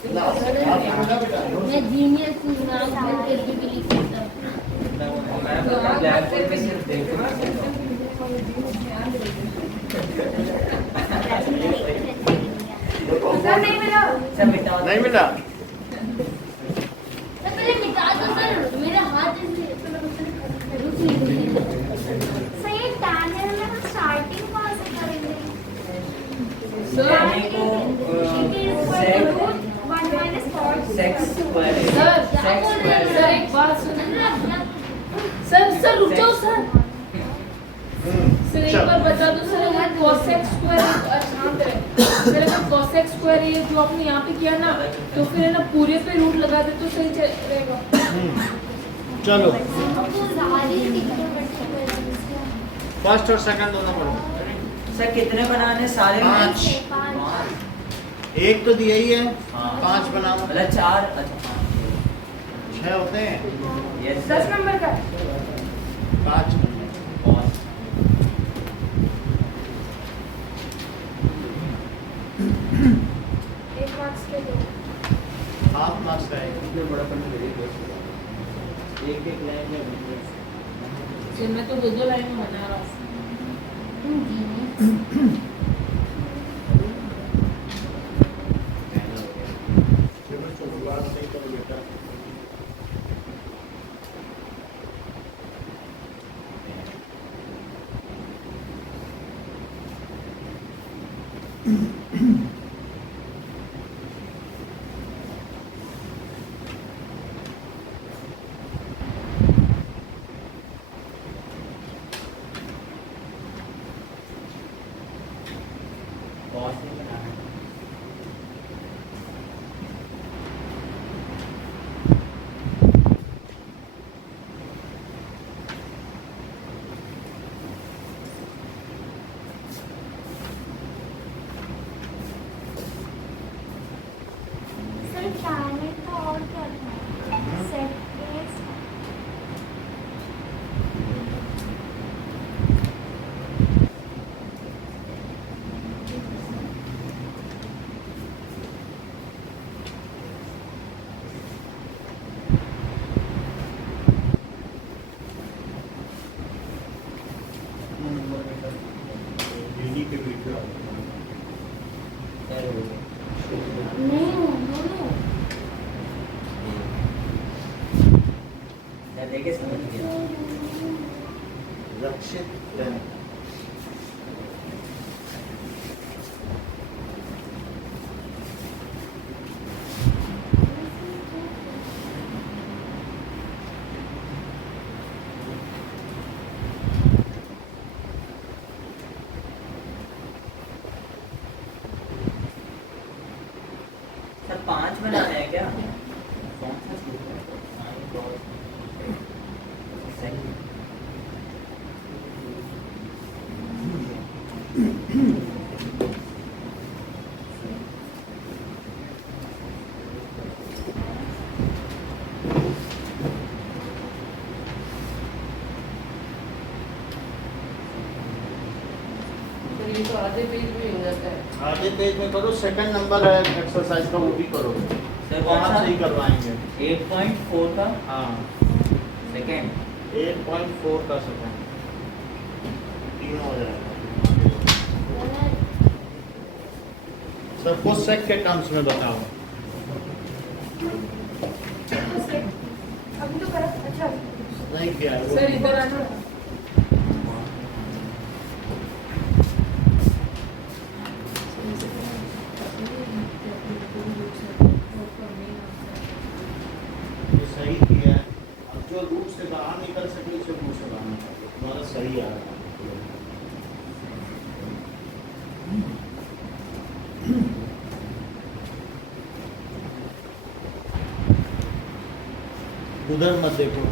मैं जीनियस हूँ, नाम बंद करके भी लिख सकता हूँ। मैं ब्लैक बोर्ड पे सिर्फ देखूंगा। सर नहीं मिला। सर मिटा दो। नहीं मिला? सर पहले मिटा दो सर, मेरा हाथ ऐसे रुक नहीं रही है। सर ये tan है ना, हम स्टार्टिंग कहाँ से करेंगे? यानी को सेक्स स्क्वायर है। सर सेक्स स्क्वायर है। सर एक बात सुनिए। सर रुक जाओ सर। सर एक बार बता दो सर, अगर cosec स्क्वायर शांत रहे। सर अगर cosec स्क्वायर ये जो आपने यहाँ पे किया ना, तो फिर है ना पूरे पे रूट लगा दे तो सही रहेगा। चलो आपको सारी फर्स्ट और सेकंड दोनों पढ़ो। सर कितने बनाने सारे में? 5। 5। एक तो दिया ही है, हाँ। 5 बनाओ। मतलब 4 अच्छा 6 होते हैं। यस 10 नंबर का 5 एक मार्क्स के दो। हाफ मार्क्स का है। एक एक लाइन में सर मैं तो 2 लाइन में बना रहा हूँ। मैं देखे समझ गया। रक्षित धन। सर 5 बनाना है क्या? कौन सा सूत्र है? सही। सर ये तो आधे पेज में हो जाता है। आगे पेज में करो, सेकंड नंबर है एक्सरसाइज का, वो भी करो। सर वहाँ कौन से ही सा? करवाएंगे। 8.4 का हाँ, सेकंड। 8.4 का सेकंड, तीनों हो जाएगा। सर को सेक के टर्म्स में बताओ। अभी तो कर अच्छा नहीं किया है वो। सर इधर आना। ये सही किया है। अब जो रूट से बाहर निकल सके उसे रूट से बाहर निकालो, तुम्हारा सही आ रहा है। उधर मत देखो।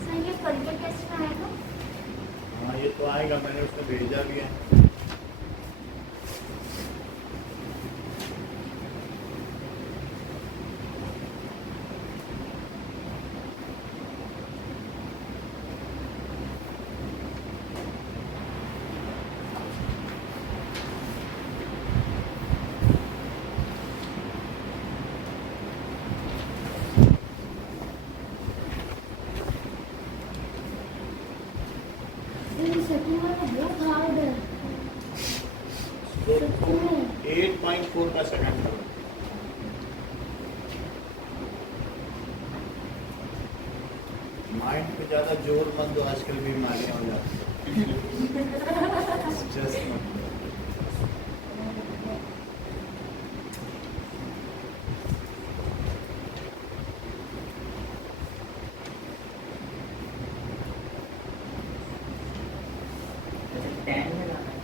सर ये कल के टेस्ट में आएगा। हाँ ये तो आएगा, मैंने उसको भेजा भी है। ये सेकंड वाला बहुत हार्ड है। तो 8.4 का सेकंड करो। माइंड पे ज्यादा जोर मत दो, आजकल बीमारियां हो जाती हैं। स्ट्रेस मत लो। अच्छा 10 में लाना है।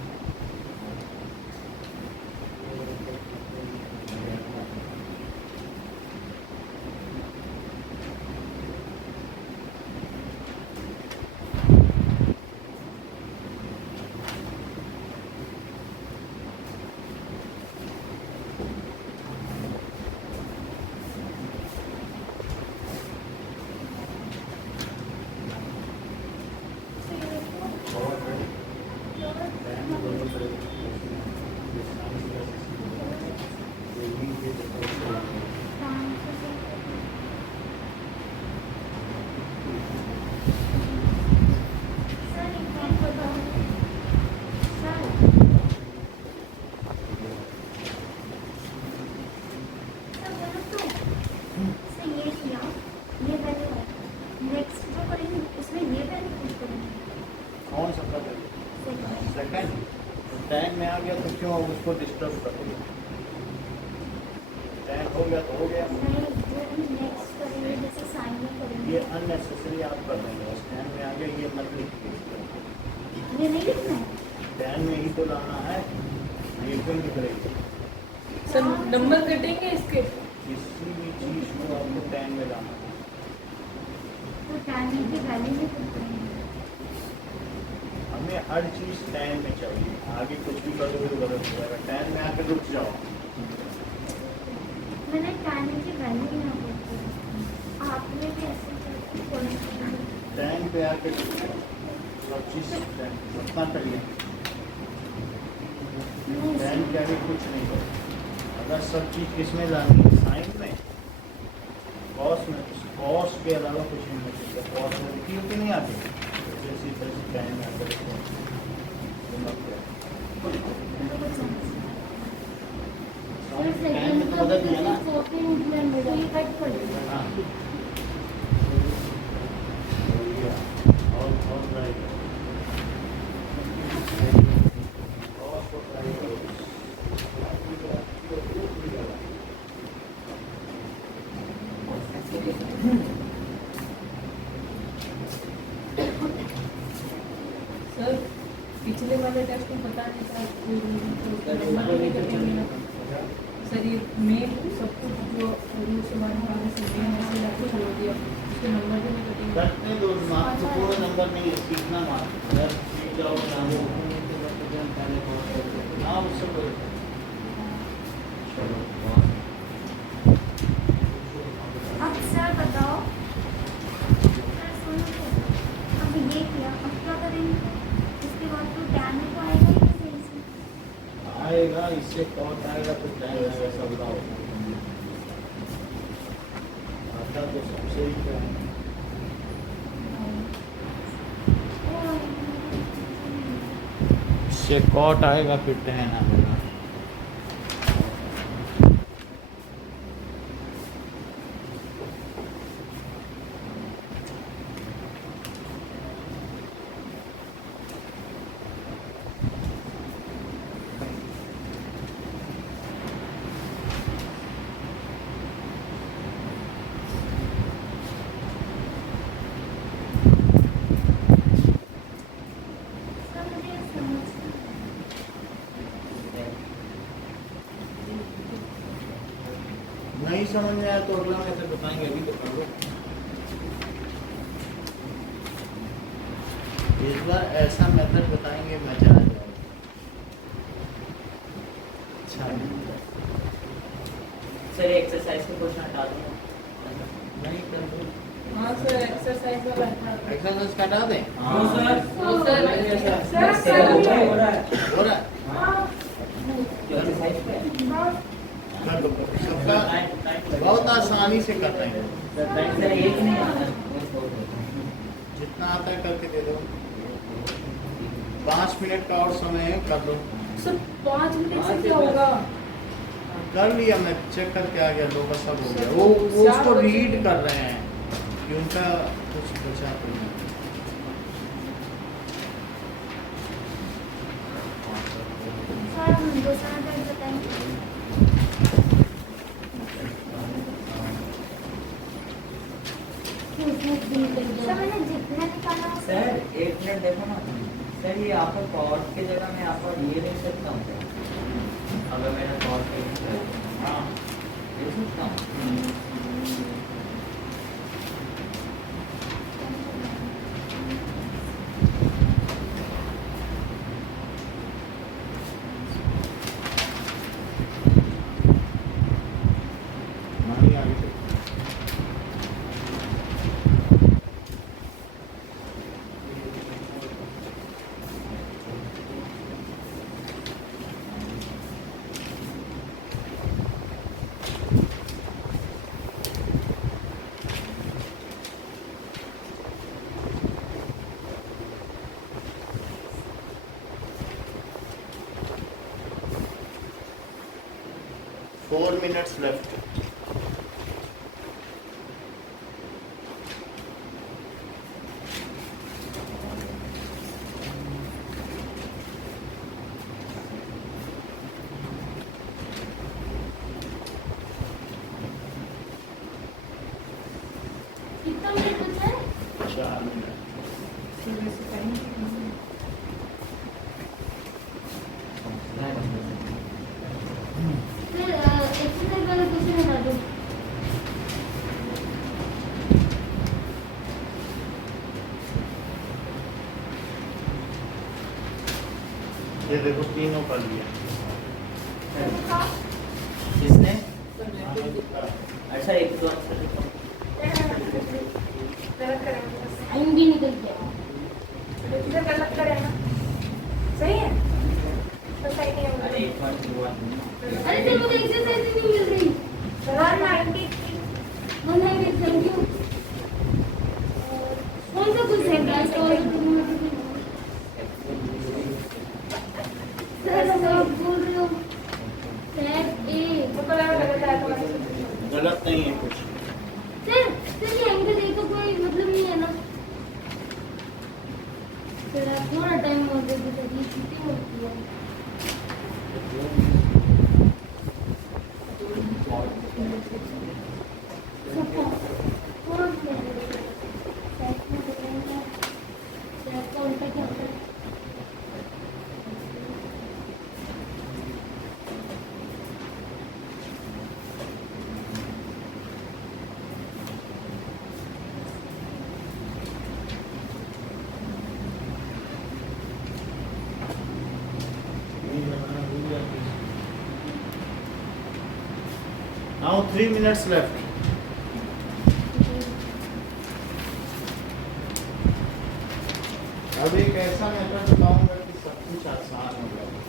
सर एक बात बताओ। सर बोलो तो। सर ये किया, ये पहले नेक्स्ट जो करेंगे उसमें ये पहले कुछ करेंगे। कौन सा कर सेकंड? टाइम में आ गया तो क्यों उसको डिस्टर्ब करोगे? टाइम हो गया तो हो गया। नहीं, जो हम नेक्स्ट करेंगे जैसे साइन में करेंगे ये अननेसेसरी आप कर देंगे, बस टाइम में आ गया ये मत लिखिए। ये नहीं लिखना है। टाइम में ही तो लाना है, ये क्यों लिख रही है? सर नंबर कटेंगे इसके। किसी भी चीज को आपको टाइम में लाना है। तो टाइम की वैल्यू में कुछ करेंगे। हमें हर चीज टाइम में चाहिए, आगे कुछ भी करोगे तो गलत हो जाएगा। टाइम में आके रुक जाओ। मैंने टाइम की वैल्यू यहाँ पर टैन पे आके सब चीज अपना करिए। टैन के आगे कुछ नहीं करो। अगर सब चीज किसमें जानी है, साइन में, कॉस में, कॉस के अलावा कुछ नहीं कर सकते। कॉस में लिखी होती नहीं आती, जैसी तैसी टैन में आकर टैन में तो बदल दिया ना। हाँ और राइट कॉस को ट्राई करो। सर पिछले वाले टेस्ट में पता नहीं था सर, ये मेन सब कुछ जो रूल्स हमारे से मेन ऐसे लाके छोड़ दिया, उसके नंबर भी नहीं कटेंगे। करते दो, महत्वपूर्ण नंबर नहीं है, सीखना मात्र। अगर सीख जाओ ना वो हाँ उससे कोई चलो। अब सर बताओ, सर सुनो तो, अब ये किया, अब क्या करेंगे? इसके बाद तो टैन में तो आएगा ही नहीं सही से। आएगा, इससे कौन आएगा तो टाइम आएगा, सब लाओ आता तो सबसे ही क्या है। इससे कॉट आएगा फिर टैन आएगा। सर मुझे समझ नहीं समझ में आया तो अगला मेथड बताएंगे, अभी तो कर लो। इस बार ऐसा मेथड बताएंगे मजा आ जाएगा। अच्छा सर एक्सरसाइज के क्वेश्चन हटा दो। नहीं कर दो। हाँ सर, एक्सरसाइज वाला है। एक्सरसाइज हटा दें। हाँ सर, वो सर, सर हो रहा है। हो रहा है एक्सरसाइज पे कर दो। सबका बहुत आसानी से कर रहे हैं। सर एक नहीं आता। जितना आता है करके दे दो। 5 मिनट का और समय है, कर दो। सर 5 मिनट से क्या होगा? कर लिया, मैं चेक करके आ गया, 2 का सब हो गया। वो उसको रीड कर रहे हैं कि उनका कुछ बचा तो नहीं। सर हम दूसरा टेस्ट बताएंगे। सर मैंने जितना निकाला सर एक मिनट देखो ना सर, ये आपको कॉर्ड के जगह मैं आपको ये लिख सकता हूँ क्या? अगर मैंने कॉर्ड पे लिखा है, हाँ लिख सकता हूँ। हमारी आगे से Four minutes left. कितना मिनट बचा है? 4 मिनट। सर वैसे टाइम फिर एक्सरसाइज वाला क्वेश्चन हटा दो। ये देखो तीनों कर लिया। किसने? सर मैं अच्छा एक दो आंसर लिखो। निकल गया। इधर गलत करे ना, सही है तो सही नहीं होगा। अरे एक बार हुआ अरे तेरे को तो एक्सरसाइज ही नहीं मिल रही। 193 वन है, थैंक यू। कौन सा कुछ है गाइस? और सर सब बोल रहे हो सेट ए। मुझको लगा गलत आया तो मैंने गलत नहीं है कुछ। सर ये एंगल ए का कोई मतलब नहीं है ना? सर आप थोड़ा टाइम और दे दीजिए, ये छुट्टी होती है। थोड़ा सा सेट में देखेंगे, सेट का उल्टा क्या होता है? Now 3 minutes left. अब एक ऐसा मेथड बताऊंगा कि सब कुछ आसान हो जाएगा।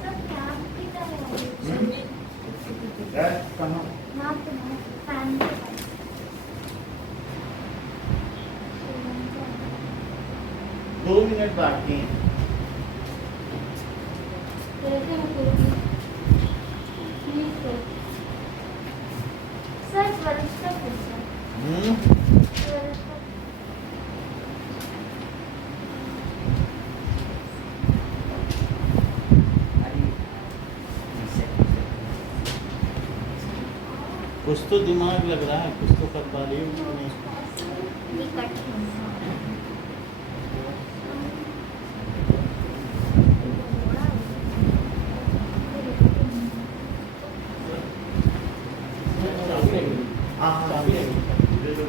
सर क्या पीता है यार कहाँ? ना तो ना फैन के पास। 2 मिनट बाकी हैं। कैसे मैं करूँगी? Please sir. सर 12 तक है सर, 12 तक। कुछ तो दिमाग लग रहा है, कुछ तो कर पा रही हूँ कि नहीं? ये कठिन है। हाँ हाँ दे दो।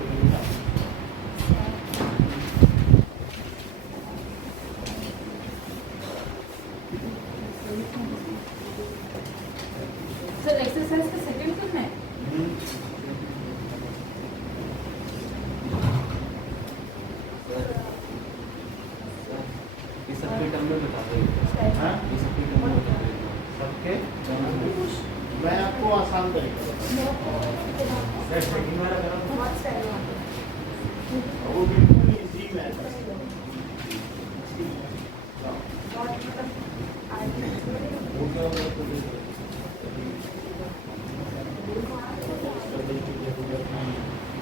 सर एक्सरसाइज का सेकंड करना है। ये सबके टर्म में बता दो। हाँ? ये सबके टर्म में बता दो। सबके मैं आपको आसान तरीका बताऊँ। सर सेकंड वाला करो। बहुत सारे वो बिल्कुल इजी मैथ है। बहुत मतलब आगे वो क्या होगा तो दे दो।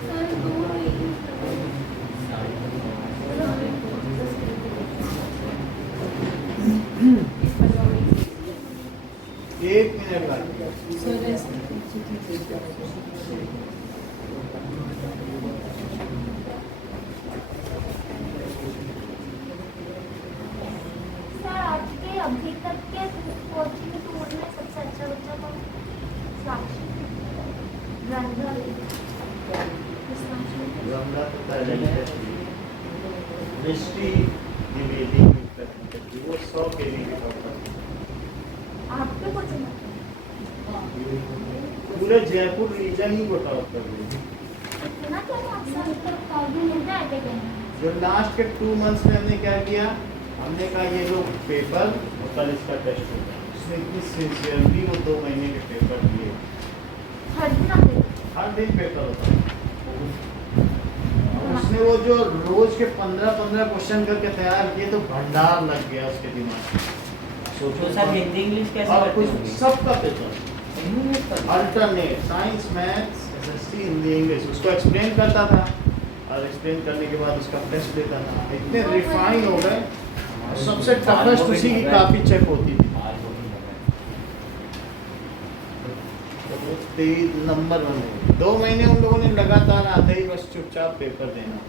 सर दो नहीं। एक मिनट बाकी है। सर आपके अभी तक के कोचिंग टूर में सबसे अच्छा बच्चा कौन? साक्षी, रंगा, रंगा तो पहले ही है। दृष्टि द्विवेदी की करनी चाहिए, वो 100 के लिए होता है। आपके कोचिंग में पूरे जयपुर रीजन ही वो टॉप कर देगी। इतना क्या अक्सर तक काबू मिल जाएगा क्या? जो लास्ट के 2 मंथ्स में हमने क्या किया, हमने कहा ये लो पेपर और कल इसका टेस्ट होगा। उसने इतनी सिंसियरली वो 2 महीने के पेपर दिए। हर दिन आते हर दिन पेपर होता है। और उसने वो जो रोज के 15-15 क्वेश्चन करके तैयार किए तो भंडार लग गया उसके दिमाग में। तो सर हिंदी इंग्लिश कैसे और करते कुछ होंगे? सबका पेपर इंग्लिश पर alternate science maths SST Hindi English उसको एक्सप्लेन करता था और एक्सप्लेन करने के बाद उसका टेस्ट देता था। इतने रिफाइन हो गए। सबसे टफेस्ट उसी की कॉपी चेक होती थी। तो नंबर 1 2 महीने उन लोगों ने लगातार आते ही बस चुपचाप पेपर देना।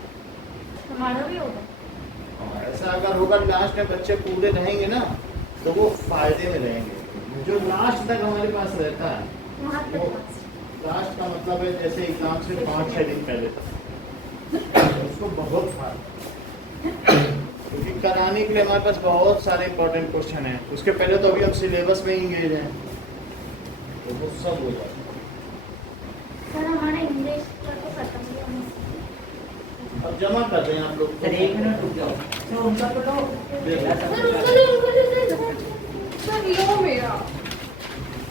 हमारा भी होगा। और ऐसा अगर होगा लास्ट में बच्चे पूरे रहेंगे ना तो वो फायदे में रहेंगे। जो लास्ट तक हमारे पास रहता है वहाँ वो तक लास्ट का मतलब है जैसे एग्जाम से 5-6 दिन पहले तक उसको बहुत फायदा, क्योंकि कराने के लिए हमारे पास बहुत सारे इंपॉर्टेंट क्वेश्चन हैं। उसके पहले तो अभी हम सिलेबस में ही इंगेज हैं तो वो सब हो जाएगा। सर हमारा इंग्लिश का तो खत्म ही होने से। अब जमा कर दें आप लोग। सर 1 मिनट रुक जाओ। तो उनका तो सर लो मेरा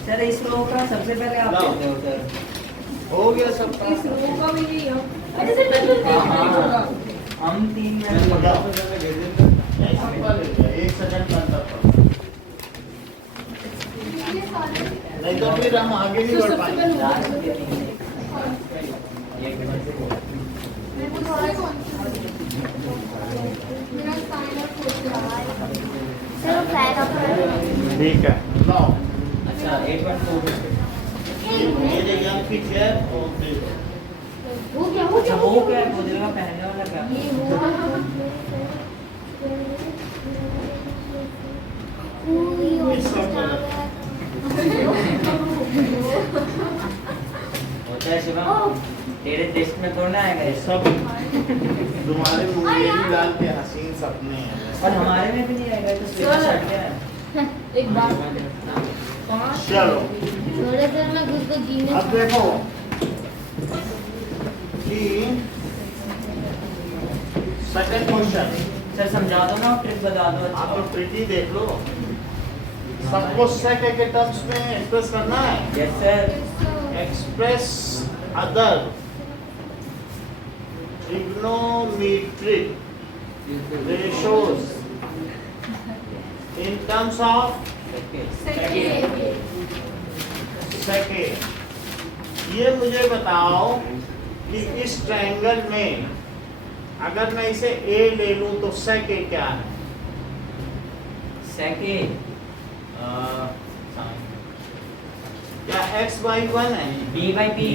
सर इस रो का सबसे पहले आप लाओ। देते हो सर। हो गया सब इस रो का भी नहीं है। अच्छा सर मैं तो देख नहीं होगा। हम 3 मिनट बताओ। ऐसा कर लेंगे 1 सेकंड के अंदर पढ़ो। नहीं तो फिर हम आगे नहीं तो बढ़ सबसे पाएंगे। पहले सर फ्लैग अप ठीक है लाओ। अच्छा 8.4 ये जो यहाँ फिक्स है वो दे दो। वो क्या अच्छा वो क्या है? मोदिल का पहनने वाला क्या? ये वो होता है शिवम, तेरे टेस्ट में थोड़ा ना आएगा ये ये। सब तुम्हारे मुंह में ही डाल के हसीन सपने हैं। और हमारे में भी नहीं आएगा तो चलो। हट गया है। एक बात 5 चलो थोड़े देर में घुस को गिने अब देखो कि सेकंड क्वेश्चन सर समझा दो ना, ट्रिक बता दो। आप तो प्रीति देख लो। सबको सेक के टर्म्स में एक्सप्रेस करना है। Yes sir. Express other trigonometric ratios in terms of second. ये मुझे बताओ कि इस ट्रायंगल में अगर मैं इसे ए ले लूं तो सेक ए क्या है? सेकेंड क्या x बाई 1 है? B by P.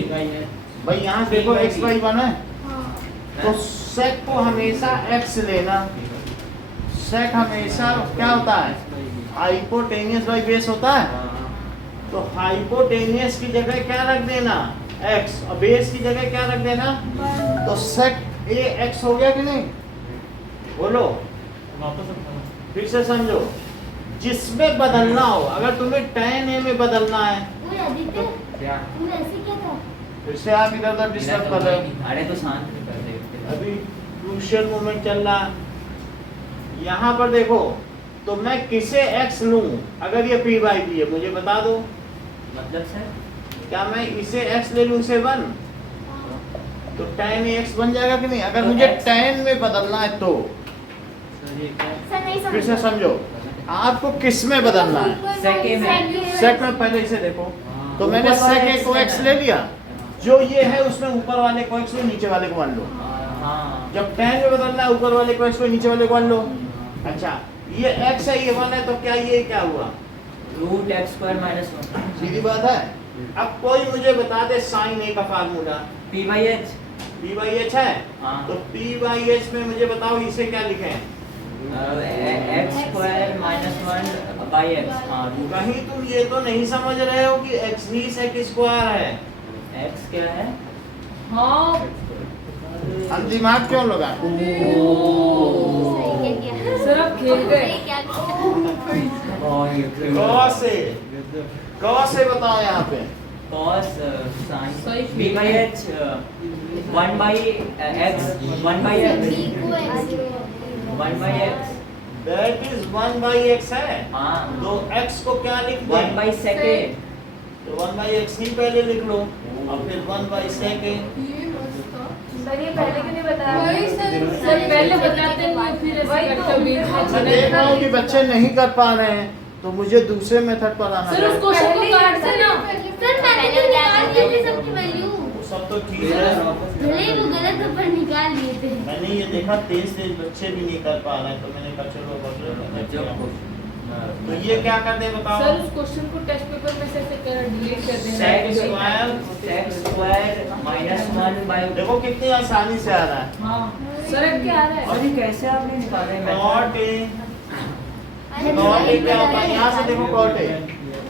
भाई यहाँ देखो x बाई 1 है तो सेक को हमेशा x लेना। सेक हमेशा क्या होता है? हाइपोटेनियस बाई बेस होता है। तो हाइपोटेनियस की जगह क्या रख देना? x और बेस की जगह क्या रख देना? तो सेक ए x हो गया कि नहीं? बोलो फिर से समझो। जिसमें बदलना हो, अगर तुम्हें tan a में बदलना है ओए आदित्य क्या? तू ऐसे क्या था? फिर से आप इधर उधर डिस्टर्ब कर रहे हो। अरे तो शांत नहीं कर रहे। अभी क्रूशियल मोमेंट चल रहा है। यहाँ पर देखो तो मैं किसे x लूं अगर ये p बाई p है? मुझे बता दो। मतलब सर क्या मैं इसे x ले लूं इसे 1 तो tan x बन जाएगा कि नहीं? अगर तो मुझे x tan में बदलना है तो सर नहीं फिर से समझ समझो आपको किस में बदलना है। सेक ए में। सेक में पहले इसे देखो तो मैंने सेक ए को x ले लिया। जो ये है उसमें ऊपर वाले को x लो, नीचे वाले को 1 लो। हाँ जब tan में बदलना है ऊपर वाले को x लो, नीचे वाले को 1 लो। अच्छा ये x है ये 1 है तो क्या ये क्या हुआ? रूट एक्स स्क्वायर माइनस 1 सीधी बात है। अब कोई मुझे बता दे साइन ए का formula. P by H. p by H है हाँ तो p बाई एच में मुझे बताओ इसे क्या लिखे हैं? X square minus 1 by x. हाँ रूट कहीं तुम ये तो नहीं समझ रहे हो कि x ही sec स्क्वायर है। एक्स क्या है? हाँ हम दिमाग क्यों लगाएं? सही क्या सर आप खेल गए। क्या कौ से बताओ यहाँ पे। cos सही sin b by h 1 by x 1 by x 1 by x। That is 1 by x है। हाँ तो x को क्या लिख 1 दें? by second। तो 1 बाई x ही पहले लिख लो और फिर 1 बाई सेकेंड। सर ये पहले क्यों नहीं बताया? वही सर। सर पहले बताते हुए फिर ऐसे वही तो। करते बीच में मैं देख रहा हूँ कि बच्चे नहीं कर पा रहे हैं तो मुझे दूसरे मेथड पर आना सर उस है। क्वेश्चन को काट देना। सर मैंने तो निकाल दी थी सबकी वैल्यू। वो सब तो तो ठीक फिर है। वापस भले ही वो गलत ऊपर निकाल लिए थे। मैंने ये देखा तेज बच्चे भी नहीं कर पा रहे हैं, तो मैंने कहा चलो बदलो। तो ये क्या कर दे बताओ। सर उस क्वेश्चन को टेस्ट पेपर में से डिलीट कर देना Sec है। square -1 by देखो कितनी आसानी से आ रहा है। हाँ सर अब क्या आ रहा और है? ये कैसे आपने निकाले कॉट ए, कॉट ए क्या होता है, यहाँ से देखो कॉट ए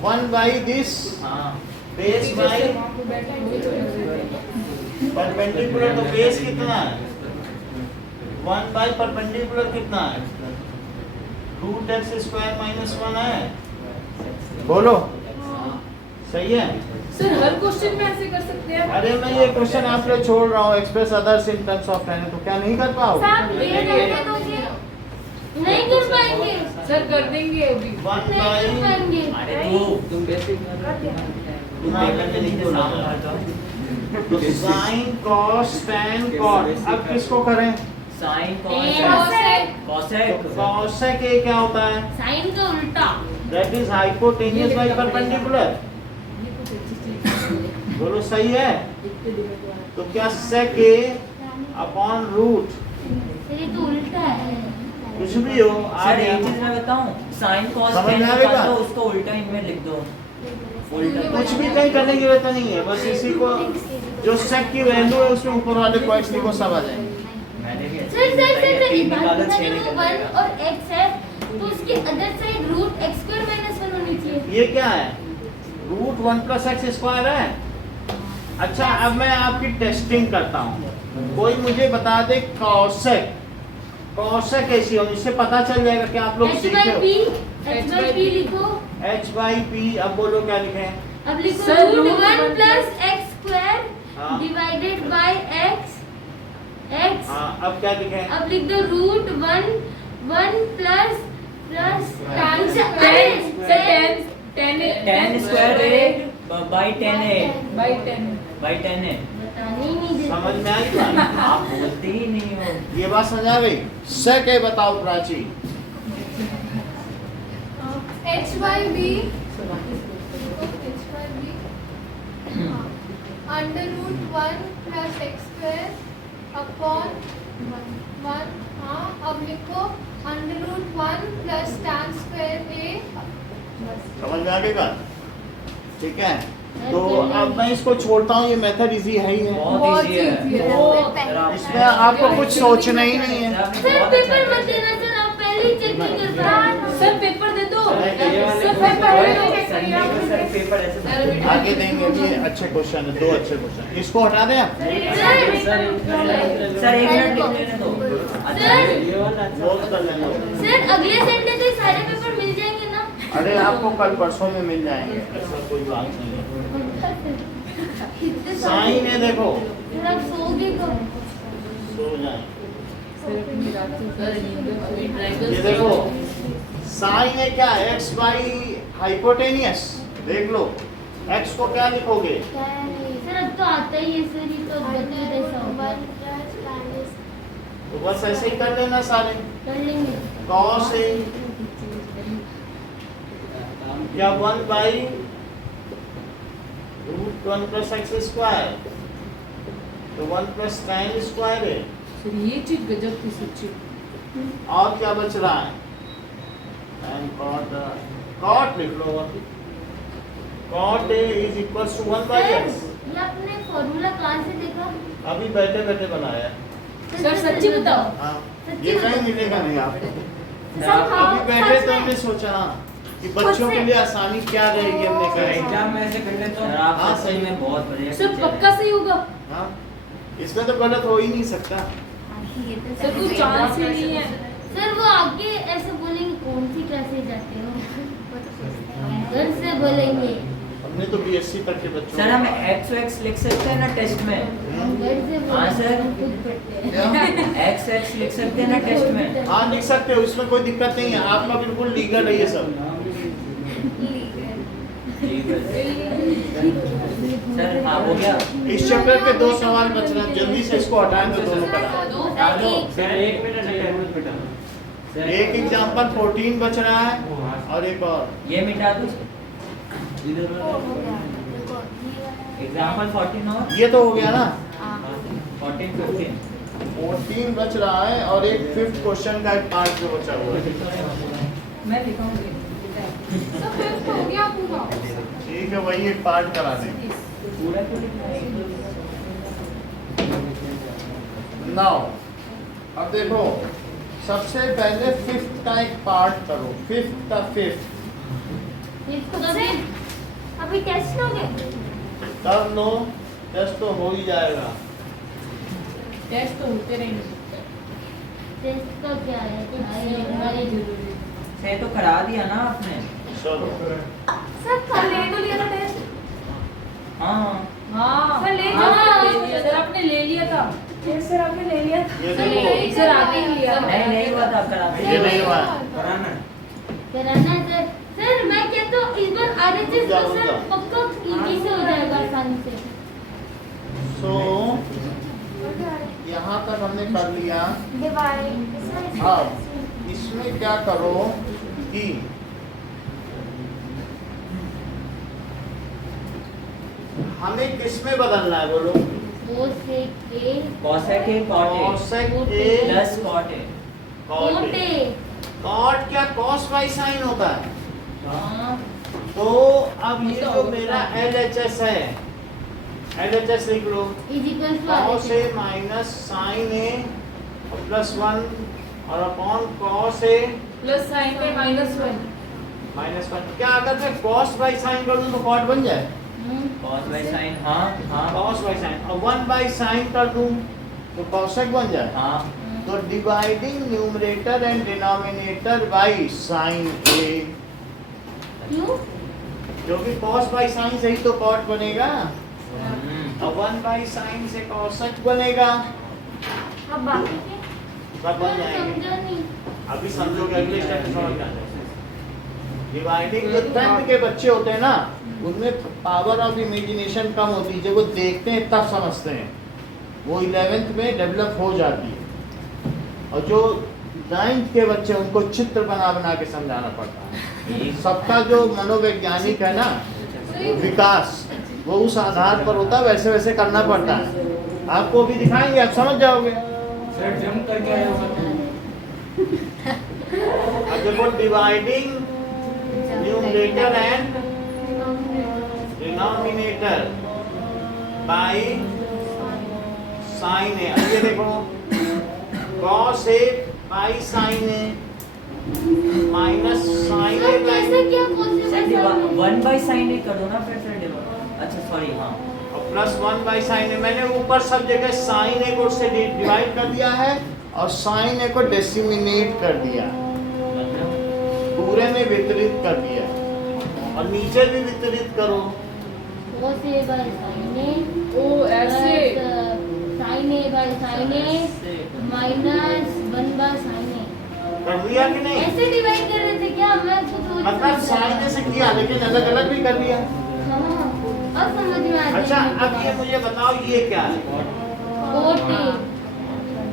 1 बाई दिस हाँ बेस बाई परपेंडिकुलर, तो बेस कितना है 1 बाई परपेंडिकुलर कितना है रूट एक्स स्क्वायर -1 है। बोलो सही है। सर हर क्वेश्चन में ऐसे कर सकते हैं? अरे मैं ये क्वेश्चन आप लोग छोड़ रहा हूँ, express others in terms of time, तो क्या नहीं कर पाओगे? साहब ये रहने दो जी। नहीं कर पाएंगे। सर कर देंगे अभी। 1 नहीं बाई कर पाएंगे। अरे तुम बेसिक तुम पेपर में लिख दो नाम भर दो तो साइन कॉस टैन कॉट, अब किसको करें? Sine Cosec। Cosec cosec A क्या होता है? साइन का उल्टा। That is hypotenuse by perpendicular. बोलो सही है। तो क्या sec A upon root sir ये तो उल्टा है। कुछ भी हो सर एक चीज मैं बताऊं, साइन कॉस समझ टेन में आएगा? निकाल दो, उसको उल्टा इनमें लिख दो उल्टा कुछ भी कहीं करने की जरूरत नहीं है, बस इसी को जो सेक की वैल्यू है उसमें ऊपर वाले पॉइंट्स लिखो, सब आ जाएंगे। मैंने भी ऐसे सर सर सर मेरी तीन बात निकाला, बता छह दो, निकल 1 जाएगा। और x है तो उसके other side root x square minus 1 होनी चाहिए। ये क्या है रूट 1 प्लस एक्स स्क्वायर है। अच्छा अब मैं आपकी टेस्टिंग करता हूँ, कोई मुझे बता दे कॉसेक, कॉसेक कैसी हो, इससे पता चल जाएगा कि आप लोग h सीखे by हो। p लिखो। h बाई पी, अब बोलो क्या लिखें? अब लिखो sir, root root 1 one plus x square हाँ। Divided by x। हाँ अब क्या लिखें? अब लिख दो root 1 plus tan sir square, sir 10 square A by 10 A by 10 by 10 A बताने ही नहीं देते। समझ में आई बात? आप बोलते ही नहीं हो। ये बात समझ आ गई? सेक ए बताओ Prachi. h by b under root 1 plus x square upon 1। हाँ अब लिखो under root 1 plus tan square A. समझ में आ गई बात? ठीक है, तो अब मैं इसको छोड़ता हूँ, ये मेथड इजी है ही है। बहुत इजी है बहुत सर, आप- इसमें आपको कुछ सोचना ही नहीं है। आपने सर बहुत पेपर अच्छा मत देना सर, आप पहले ही चेक नहीं कर पाए। सर पेपर दे दो। ये वाले सर पेपर दे दो। संडे को सर पेपर ऐसे आगे देंगे, ये अच्छे क्वेश्चन है, 2 अच्छे क्वेश्चन, इसको हटा दें आप। सर 1 मिनट लिख लेने दो। अच्छा सर नोट कर लेंगे। सर अगले संडे से सारे पेपर मिल जाएंगे ना? अरे आपको कल परसों में मिल जाएंगे, ऐसा कोई बात नहीं है। कितने साइन है देखो, सर आप सोओगे कब? सो जाए। सर अपनी रात को सर ये देखो साइन है क्या, x बाई हाइपोटेनियस, देख लो x को क्या लिखोगे? सर अब तो आता ही है सर, ये तो बता ऐसा होगा। तो बस ऐसे ही कर लेना सारे। कर लेंगे। cos है या 1 by root 1 plus x square, तो 1 प्लस tan स्क्वायर है। सर ये चीज गजब की सच्ची। और क्या बच रहा है? tan cot, cot लिख लो, cot a is equals to 1 by x। ये आपने फॉर्मूला कहाँ से देखा? अभी बैठे बैठे बनाया। सर सच्ची बताओ। हाँ, ये कहीं मिलेगा नहीं आपको। सर हाँ, अभी बैठे सच तो में। हमने सोचा ना कि बच्चों के लिए आसानी क्या रहेगी, हमने सर कहा एग्जाम में ऐसे कर लेते सर हो। आप हाँ, सही में बहुत बढ़िया सर टीचर हैं। पक्का सही होगा? हाँ, इसमें तो गलत हो ही नहीं सकता। ये तो सर कोई चांस ही नहीं है। सर वो आगे ऐसे बोलेंगे कौन सी क्लास से जाते हो? घर से बोलेंगे। हमने तो बीएससी तक के बच्चों सर हम एक्स एक्स लिख सकते हैं ना टेस्ट में? घर से हाँ, बोलेंगे, सर। हम खुद पढ़ते हैं। एक्स एक्स लिख सकते हैं ना टेस्ट में? हाँ लिख सकते हो, इसमें कोई दिक्कत नहीं है, आपका बिल्कुल लीगल है ये सब। सर हाँ हो गया। इस चैप्टर के 2 सवाल बच रहे हैं, जल्दी से इसको हटाएं तो दोनों का डालो। सर 1 मिनट अटेंड बेटा। सर एक एग्जाम्पल 14 बच रहा है और एक और। ये मिटा दो। हो गया। देखो, ये वाला एग्जाम्पल 14 और ये तो हो गया ना, 14 15 14 बच रहा है और एक 5th क्वेश्चन का एक पार्ट जो बचा हुआ है। मैं लिखाऊंगी सर फिफ्थ हो गया पूरा। ठीक है, वही एक पार्ट करा दें। पूरा तो लिखना है। नाउ अब देखो, सबसे पहले 5th का एक पार्ट करो, 5th का 5th इसको तो फिर अभी टेस्ट लोगे? कर लो, टेस्ट तो हो ही जाएगा। टेस्ट तो होते रहेंगे। टेस्ट का क्या है? हमारे से तो करा दिया ना आपने। चलो सर कल ले तो लिया था टेस्ट। हाँ हाँ सर, ले हाँ, जाओ। ले लिया सर, आपने ले लिया था। सर आपने ले लिया था। ये सर देखो, सर आगे ही लिया। नहीं हुआ था करा ये नहीं हुआ। कराना कराना सर। सर मैं कहता हूँ इस बार RHS का रुक सर जाओ। पक्का इजी से हो जाएगा, आसानी से। सो यहाँ तक हमने कर लिया। डिवाइड। अब इसमें क्या करो कि हमें किस में बदलना है बोलो? Cosec A cosec A cot A cosec A plus cot A. Cot cot A. A. Cot क्या कॉस बाई साइन होता है? हाँ। तो अब ये जो मेरा LHS है, LHS लिख लो, is equal to cos A minus sine A plus 1 और upon cos A plus sine में -1। माइनस 1। क्या अगर मैं कॉस बाई साइन कर दूं तो कॉट बन जाए? कॉस बाय साइन हाँ हाँ कॉस बाई साइन। और 1 बाई साइन कर दूं तो कॉसेक बन जाए? हाँ तो dividing numerator and denominator by sine A, क्यों? क्योंकि कॉस बाई साइन से ही तो कॉट बनेगा हम्म। और 1 बाई साइन से कॉसेक बनेगा। अब बाकी के सब बन जाएंगे। समझा नहीं। अभी समझोगे, अगले स्टेप में समझ आ जाएगा। डिवाइडिंग जो 10th के बच्चे होते हैं ना, उनमें पावर ऑफ इमेजिनेशन कम होती है, जब वो देखते हैं तब समझते हैं, वो 11th में डेवलप हो जाती है। और जो 9th के बच्चे, उनको चित्र बना बना के समझाना पड़ता है। सबका जो मनोवैज्ञानिक है ना विकास, वो उस आधार पर होता है, वैसे वैसे करना पड़ता है। आपको भी दिखाएंगे, आप समझ जाओगे। सर जंप करके आया होगा अब देखो, dividing numerator and denominator by sine A. अब ये देखो, cos A by sine A minus sine A sir कैसे बाई क्या कोसेक? 1 बाय साइन ए कर दो ना फिर डिवाइड। अच्छा सॉरी हाँ और प्लस 1 बाई साइन ए। मैंने ऊपर सब जगह साइन ए को उससे डिवाइड कर दिया है और साइन ए को डेसिमिनेट कर दिया, मतलब पूरे में वितरित कर दिया। और नीचे भी वितरित करो। कोसेक बाय साइन ए ओ ऐसे sine A by sine A minus 1 by sine A. कर दिया कि नहीं? ऐसे डिवाइड कर रहे थे क्या? मैं कुछ और मतलब समझ साइन रहा ए से किया, लेकिन अलग अलग भी कर दिया। था। हाँ, अब समझ में आ अच्छा, अब ये मुझे बताओ, ये क्या है? कोट ए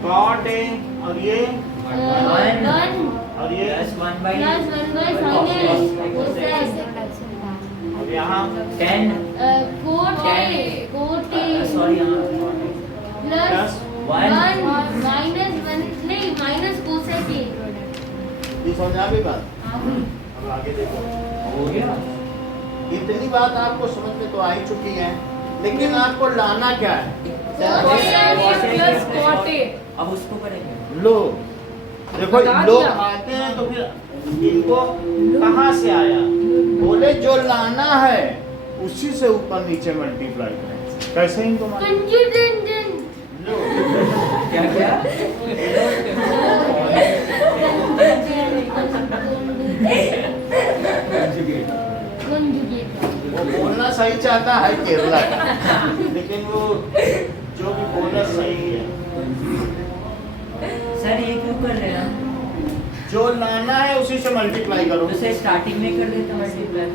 कॉट ए और ये 1 और ये plus 1 by plus 1 by sine A cosec और यहाँ 10 कोट ए सॉरी हाँ प्लस 1 1 माइनस 1 नहीं माइनस कोसेक ए। ये समझा भी बात? हाँ। अब आगे देखो, हो गया। इतनी बात आपको समझ में तो आ ही चुकी है, लेकिन आपको लाना क्या है? Plus cot A. अब उसको करेंगे। लो देखो, बता लोग दिया। आते हैं तो फिर इनको कहाँ से आया? बोले जो लाना है उसी से ऊपर नीचे मल्टीप्लाई करें। कैसे इनको मालूम? कंजूडेंट लो, क्या क्या कंजुगेट वो बोलना सही चाहता है केरला का, लेकिन वो जो भी बोला सही है। सर ये क्यों कर रहे हैं? जो लाना है उसी से मल्टीप्लाई करो। तो सर स्टार्टिंग में कर देते मल्टीप्लाई।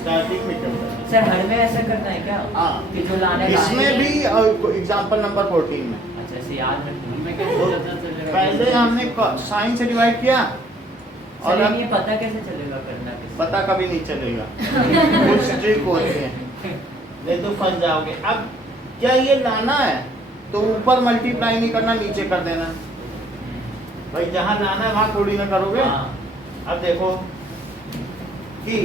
स्टार्टिंग में करना है। सर हर में ऐसा करना है क्या? हाँ, कि जो लाने का इसमें आएगा- भी एग्जांपल नंबर 14 में अच्छा ऐसे याद रखना तो पहले हमने साइन से डिवाइड किया और सर अब ये पता कैसे चलेगा करना कैसे? पता कभी नहीं चलेगा। कुछ ट्रिक होते हैं, नहीं तो फंस जाओगे। अब क्या ये लाना है तो ऊपर मल्टीप्लाई नहीं करना, नीचे कर देना। भाई जहाँ लाना है वहाँ थोड़ी ना करोगे। अब देखो कि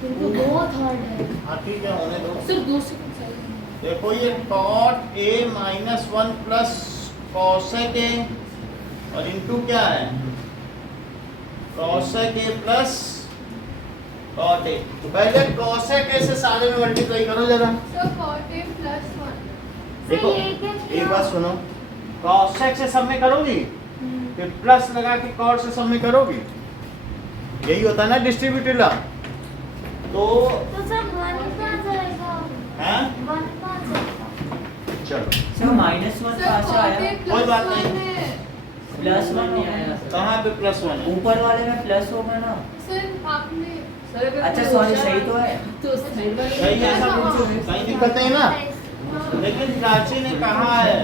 तो बहुत हार्ड है हाँ ठीक है, होने दो। सिर्फ 2 सेकंड चाहिए। देखो ये cot a minus 1 plus cosec a और इनटू क्या है cosec a plus cot a। तो पहले cosec a से सारे में मल्टीप्लाई करो जरा। So cot a plus 1. देखो ये क्या किया? एक बात सुनो, cosec से सब में करोगी फिर प्लस लगा के cot से सब में करोगी, यही होता है ना डिस्ट्रीब्यूटिव लॉ। तो तो सर 1 कहाँ जाएगा? हैं 1 कहाँ जाएगा? चलो सर -1 Sir कहाँ से cot a आया? कोई plus बात 1 नहीं। है. +1 नहीं आया सर। कहाँ पे प्लस 1 है? ऊपर वाले में प्लस होगा ना। Sir आपने सर अगर अच्छा कोई सॉरी, होशियार सही तो है। तो साइड वाले सही है, ऐसा कुछ कहीं दिक्कत नहीं ना। लेकिन प्राची ने कहा है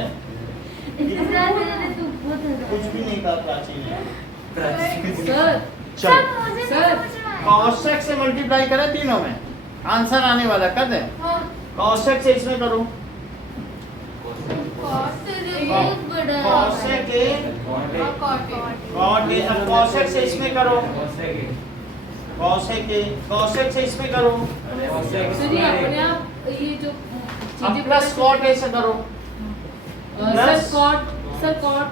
इतना मैंने तो बहुत कुछ भी नहीं कहा प्राची ने। सर चलो सर मुझे सर, समझ में आया। cosec से मल्टीप्लाई करें तीनों में, आंसर आने वाला कर दें। हाँ cosec से इसमें करो, cos से बहुत बड़ा है। cosec a cot a. cot a। अब cosec से इसमें करो, cosec से इसमें करो, सर ये अपने आप ये जो अब प्लस cot a से करो, sir cot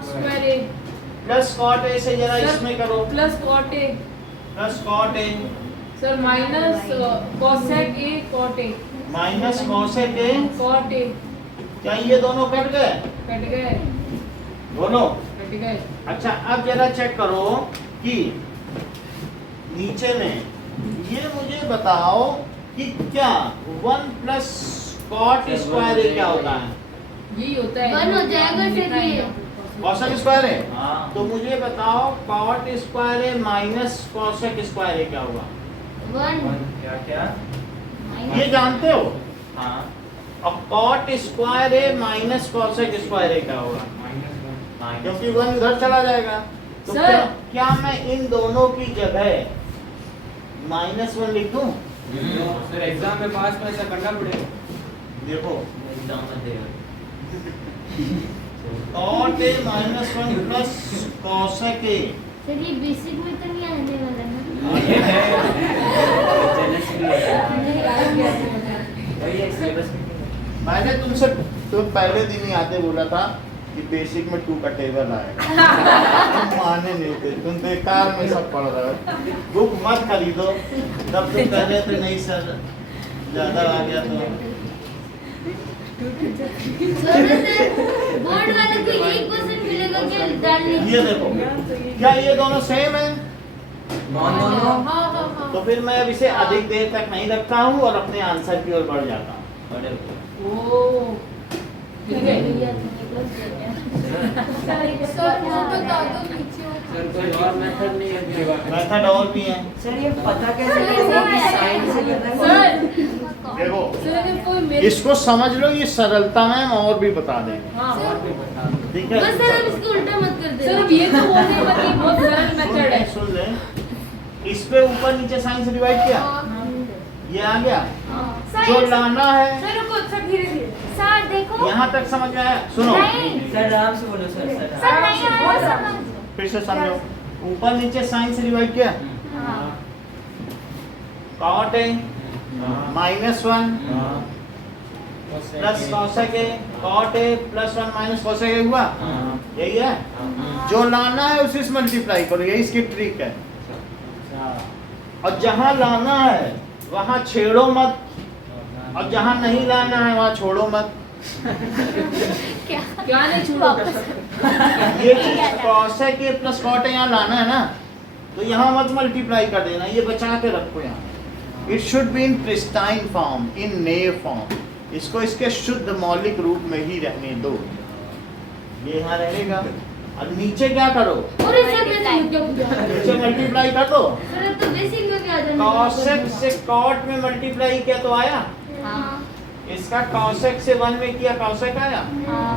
square a plus cot a से जरा सर, इसमें करो, plus cot a plus cot a sir minus cosec a cot a minus cosec a। cot a क्या ये दोनों कट गए? कट गए दोनों। कट गए। अच्छा अब जरा चेक करो कि नीचे में ये मुझे बताओ कि क्या 1 प्लस cot स्क्वायर ए क्या होता है? यही होता है 1 हो जाएगा सर ये। cosec स्क्वायर है। हाँ। तो मुझे बताओ cot स्क्वायर ए माइनस cosec स्क्वायर ए क्या होगा? 1 क्या? ये जानते हो? हाँ। अब cot स्क्वायर ए माइनस cosec स्क्वायर ए क्या होगा? क्योंकि 1 उधर चला जाएगा। तो सर। क्या मैं इन दोनों की जगह -1 लिख दूं? सर एग्जाम में पास में ऐसा करना पड़ेगा। देखो एग्जाम में दे। cot a minus 1 plus cosec a। Sir ये बेसिक में तो नहीं आने वाला ना। ये है जेलस भी है। नहीं आ गया था। वही एक सिलेबस में। मैंने तुमसे तो पहले दिन ही आते बोला था कि बेसिक में 2 का टेबल आएगा। तुम माने नहीं थे, तुम बेकार में सब पढ़ रहे हो। बुक मत खरीदो, तब तो पहले तो नहीं सर, ज्यादा आ गया तो। बोर्ड वाले को 1% मिलेगा क्या डालने के? ये देखो, क्या ये दोनों सेम है? दोनों हाँ तो फिर मैं अब इसे अधिक देर तक नहीं रखता हूँ और अपने आंसर की ओर बढ़ जाता हूँ। बड़े ओ ठीक है भैया तुमने प्लस दे दिया। सर वो बता दो नीचे सर कोई और मेथड नहीं है इसके बाद? मेथड और भी है। सर ये पता कैसे चलेगा कि साइन से करना है? सर देखो सर अगर कोई मेरे इसको समझ लो, ये सरलता में और भी बता देंगे। हाँ और भी बता दो। ठीक बस सर अब है, इसको उल्टा मत कर सर देना। अब ये तो बोलने का कि बहुत सरल मेथड है। सुन ले, इस पे ऊपर नीचे साइन से डिवाइड किया, ये आ गया। जो सर लाना है सर रुको सर धीरे धीरे सर देखो। यहाँ तक समझ में आया? सुनो नहीं सर आराम से बोलो सर। सर नहीं आया समझ। फिर से समझो, ऊपर नीचे साइन से डिवाइड किया, हाँ cot a माइनस 1 हाँ। Plus cosec a, cot a plus 1 minus cosec a हुआ, हाँ। यही है। जो लाना है उसी से मल्टीप्लाई करो, यही इसकी ट्रिक है। और जहाँ लाना है वहाँ छेड़ो मत, और जहाँ नहीं लाना है वहाँ छोड़ो मत। क्या नहीं छोड़ो ये चीज cosec a plus cot a यहाँ लाना है ना, तो यहाँ मत मल्टीप्लाई कर देना, ये बचा के रखो यहाँ। It should be in pristine form, in naive form. इसको इसके शुद्ध मौलिक रूप में ही रहने दो, ये यहाँ रहेगा। और नीचे क्या करो, अरे सर मैंने क्या पूछा? नीचे मल्टीप्लाई कर दो। सर तो बेसिक में क्या जाना? cosec से cot में मल्टीप्लाई किया तो आया, हाँ इसका cosec से 1 में किया cosec आया, हाँ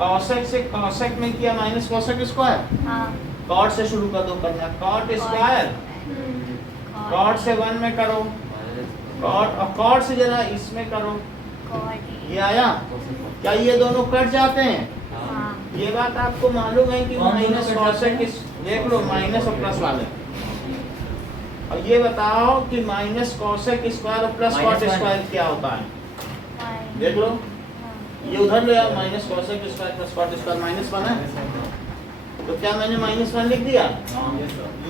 cosec से cosec में किया माइनस cosec स्क्वायर। हाँ cot से शुरू कर दो करना, cot स्क्वायर, cot से 1 में करो, cot और cot से जरा इसमें करो, गॉड। ये आया? क्या ये दोनों कट जाते हैं? हाँ। ये बात आपको मालूम है कि कौन माइनस दोनों कट कॉस जाते हैं? किस देख लो माइनस और प्लस वाले। और ये बताओ कि माइनस कॉसेक स्क्वायर और प्लस कॉट -1 स्क्वायर क्या होता है? फाइन। देख लो हाँ। ये उधर ले आओ, minus cosec square plus cot square -1 है। तो क्या मैंने -1 लिख दिया?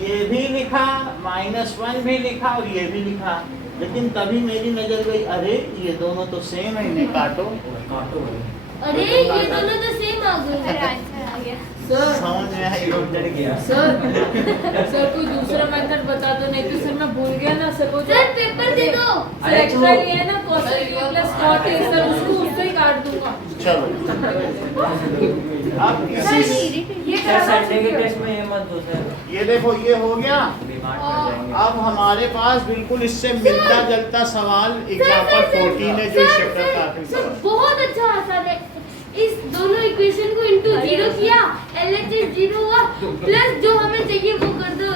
ये भी लिखा, -1 भी लिखा और ये भी लिखा, लेकिन तभी मेरी नजर गई, अरे ये दोनों तो सेम है, इन्हें काटो। अरे ये दोनों तो सेम आ मेरा गए। आंसर आ गया। सर समझ में आई? चढ़ गया। सर कोई दूसरा मेथड बता दो, नहीं तो सर मैं भूल गया ना सर। वो सर पेपर दे दो। सर एक्स्ट्रा ये है ना cosec a plus cot a, sir उसको उससे ही काट दूंगा। चलो अब सर इसी ये सर संडे के टेस्ट में ये मत दो सर, ये देखो ये हो गया। बीमार पड़ जाएंगे। अब हमारे पास बिल्कुल इससे मिलता जुलता सवाल एग्जाम्पल 14 है, जो इस चैप्टर का आखिरी सर सवाल। बहुत अच्छा आसान है। इस दोनों इक्वेशन को इनटू 0 किया, LHS 0 हुआ, प्लस जो हमें चाहिए वो कर दो,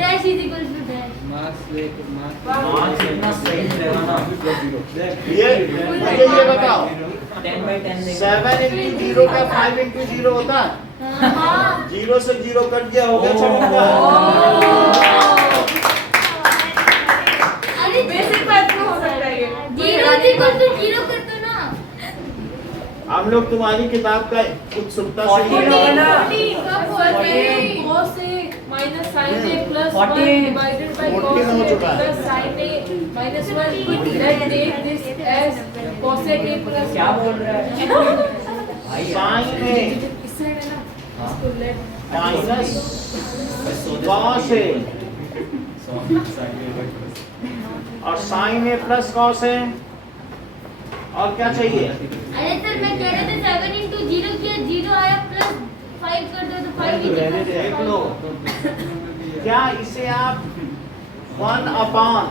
dash is equal to dash. Marks इतना सही रहेगा ना। ये मुझे ये बताओ 10/10 देगा। 7 into 0 का 5 into 0 होता है? हाँ। 0 से 0 कट गया, हो गया छठा। अरे बेसिक बात में हो सकता है ये। 0 इज इक्वल टू 0 कर दो ना। हम लोग तुम्हारी किताब का उत्सुकता से 14 होगा ना? cos a minus sin a plus 1 14 divided by 14 cos हो a चुका है। plus sin a minus 1, let's take this as cosec a plus क्या बोल रहा है? भाई यार। साइन ए इस साइड है ना, हाँ। इसको let माइनस कॉस ए और sign A plus cos A, और क्या चाहिए? अरे सर मैं कह रहे थे 7 into 0 किया, 0 आया, प्लस 5 कर दो तो 5 इज इक्वल टू देख लो, क्या इसे आप 1 अपॉन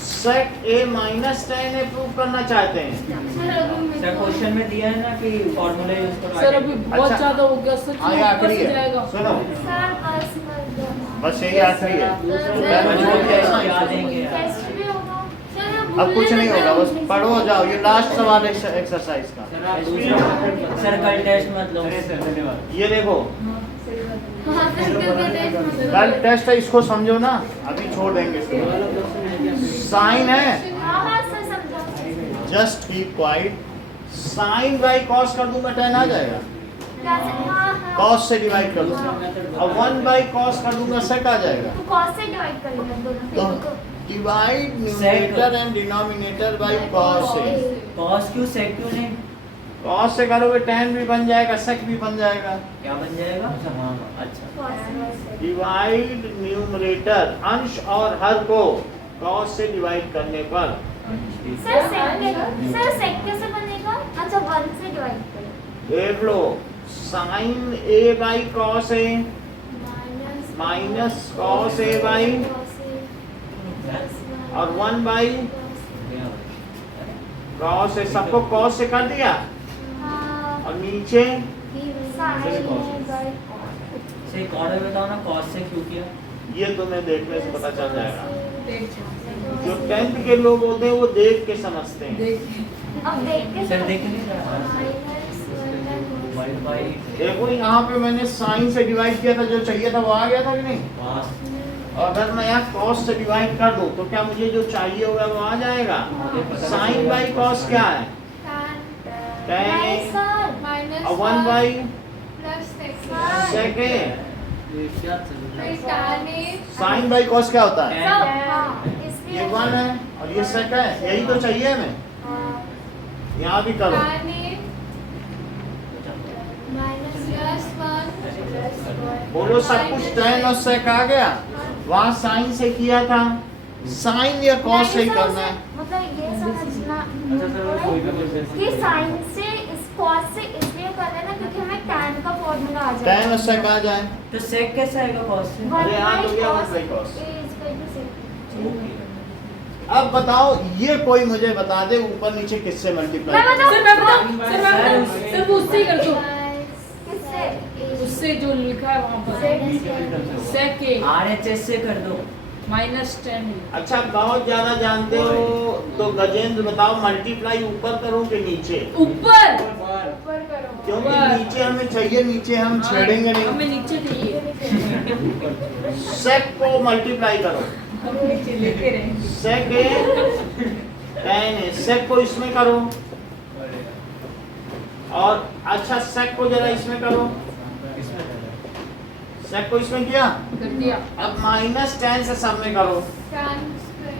सेक ए माइनस 10 प्रूव करना चाहते हैं? सर अभी मैं सर क्वेश्चन में दिया है ना कि फॉर्मूला यूज करो। सर अभी बहुत अच्छा। ज्यादा हो गया सर, हाँ ये आखिरी है, जाएगा। सुनो सर बस कर दो ना। बस यही आखिरी है। मैं जो भी ऐसा याद देंगे यार। टेस्ट भी होगा सर, अब कुछ नहीं होगा, बस पढ़ो जाओ, ये लास्ट सवाल एक्सरसाइज का। सर कल टेस्ट मत लो। ये देखो हाँ सर कर दो कल टेस्ट है, इसको समझो ना, अभी छोड़ देंगे इसको। साइन है, हाँ हाँ सर समझा। Just keep quiet. Sine by cos कर दूं मैं, 10 आ जाएगा। क्या सर? हाँ हाँ। कॉस से डिवाइड कर दूंगा, अब 1 बाई कॉस कर दूंगा, सेक आ जाएगा। तो कॉस से डिवाइड कर लेंगे दोनों तो को। Divide numerator and denominator by cos से। कॉस क्यों सेक क्यों नहीं? कॉस से करोगे 10 भी बन जाएगा, सेक भी बन जाएगा। क्या बन जाएगा? हाँ अच्छा। कॉस से। डिवाइड न्यूमरेटर, अंश और हर को कॉस से डिवाइड करने पर सर सेक कैसे बनेगा? अच्छा 1 से डिवाइड करें। देख लो, sine A by cos A minus cos A by और 1 बाई कॉस ए, सबको कॉस से कर दिया हाँ। और नीचे से एक और बताओ ना, कॉस से क्यों किया? ये तुम्हें देखने से पता चल जाएगा। देख जो 10th के लोग होते हैं वो देख के समझते हैं। देख अब देख के सर देख नहीं रहा। बाई देखो यहाँ पे मैंने साइन से डिवाइड किया था, जो चाहिए था वो आ गया था कि नहीं? पास और अगर मैं यहाँ कॉस से डिवाइड कर दूं तो क्या मुझे जो चाहिए होगा वो आ जाएगा? साइन बाई कॉस क्या है? नहीं 10 सर। माइनस और 1 by plus sec A. tan a sine by cos क्या होता है? सब हाँ इसलिए ये 1 है और ये सेक है, यही तो चाहिए हमें। हाँ, यहाँ भी करो। tan a प्लस 1 बोलो सब कुछ 10 और सेक आ गया। वहाँ साइन से किया था, साइन या कॉस से ही नहीं सर, करना है। मतलब ये समझना कि साइन से इस कॉस से इसलिए कर रहे हैं ना क्योंकि हमें tan का फॉर्मूला आ जाएगा। 10 और सेक आ जाए। तो सेक कैसे आएगा कॉस से? One अरे हाँ, by तो क्या cos one by cos? is equal to sec. अब बताओ, ये कोई मुझे बता दे ऊपर नीचे किससे मैं मल्टीप्लाई? बताऊं? सर मैं बताऊं सर वो उससे ही कर दो, किससे? उससे जो लिखा है वहाँ पर Sec. सेक ए आरएचएस से कर दो। -10 अच्छा बहुत ज्यादा जानते हो तो गजेंद्र बताओ, मल्टीप्लाई ऊपर करूं कि नीचे? ऊपर ऊपर करो क्योंकि ऊपर। नीचे हमें चाहिए, नीचे हम छेड़ेंगे हमें नहीं। नीचे चाहिए। सेक को मल्टीप्लाई करो, हम नीचे लेके रहेंगे। सेक है 10 है, सेक को इसमें करो, और अच्छा सेक को जरा इसमें करो, सेक को इसमें किया, कर दिया। अब -10 से सब में करो।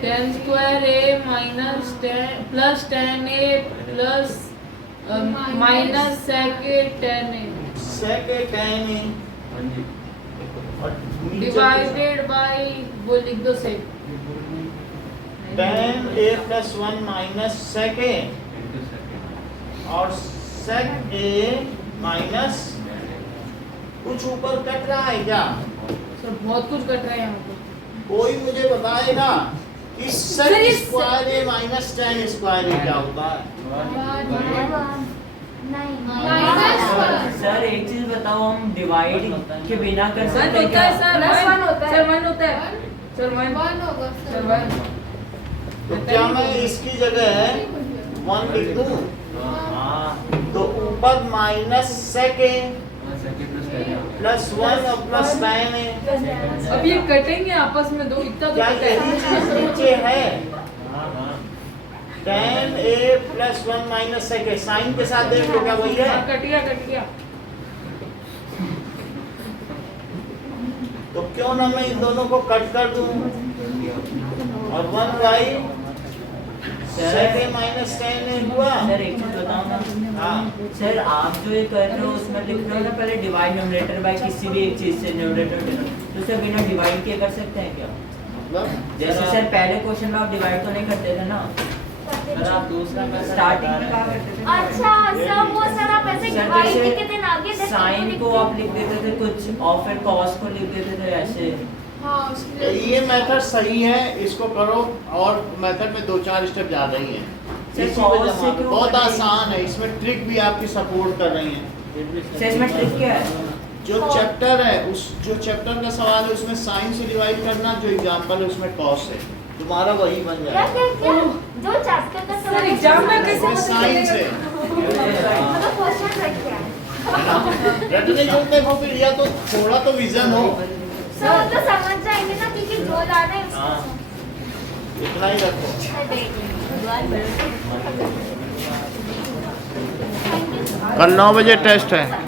10 square a minus 10 plus 10a plus minus sec a 10a सेक है 10 है और नीचे डिवाइडेड बाय वो लिख दो sec 10a + 1 माइनस सेक है और सेक a माइनस कुछ ऊपर कट रहा है क्या? सर बहुत कुछ कट रहा है यहाँ पर। कोई मुझे बताएगा कि सर, सेक ये स्क्वायर ए माइनस 10 स्क्वायर ए क्या होता है? नहीं सर एक चीज बताओ, हम डिवाइड के बिना कर सर सकते हैं होता है क्या? सर Plus one होता है। सर 1 होता है सर 1 1 होगा सर सर 1 तो क्या मैं इसकी जगह 1 लिख दूं? हाँ तो ऊपर माइनस सेक ए प्लस 1 और प्लस 10 है। अब ये कटेंगे आपस में दो, इतना तो क्या कटा यही है। चीज नीचे है? 10a + 1 माइनस सेक ए, साइन के साथ देख लो क्या वही है? हाँ, कट गया कट गया। तो क्यों ना मैं इन दोनों को कट कर दूं और 1 बाई सेक ए माइनस 10 ए हुआ। सर एक चीज बताओ ना, हाँ सर आप जो ये कर रहे हो उसमें लिख रहे हो ना पहले डिवाइड न्यूमरेटर बाय किसी भी एक चीज से न्यूमरेटर, तो सर बिना डिवाइड के कर सकते हैं क्या? मतलब जैसे सर पहले क्वेश्चन में आप डिवाइड तो नहीं करते थे ना, सर आप दूसरा में स्टार्टिंग में कहा करते थे। अच्छा सर वो सर आप ऐसे सर डिवाइड जैसे के दिन आगे देखते साइन को आप लिख देते थे कुछ और फिर कॉस को लिख देते थे ऐसे। हाँ उसके ये मेथड सही है, इसको करो, और मेथड में 2-4 स्टेप ज्यादा ही है। सर, इसी कौन में से जमा क्यों बहुत कर रहे हैं? आसान है, इसमें ट्रिक भी आपकी सपोर्ट कर रही है। सर इसमें ट्रिक क्या है? जो चैप्टर है उस जो चैप्टर का सवाल है उसमें साइन से डिवाइड करना, जो एग्जांपल है उसमें कॉस है, तुम्हारा वही बन क्या जाएगा। क्या क्या जो चैप्टर का सर एग्जाम में कैसे उसमें साइन से मतलब क्वेश्चन रख के आए रटने जोड़ने को फिर या तो थोड़ा तो विजन हो, सर तो समझ जाएंगे ना क्योंकि जो लाना है उसको हाँ। इतना ही रखो। Thank you. कल 9 बजे टेस्ट है।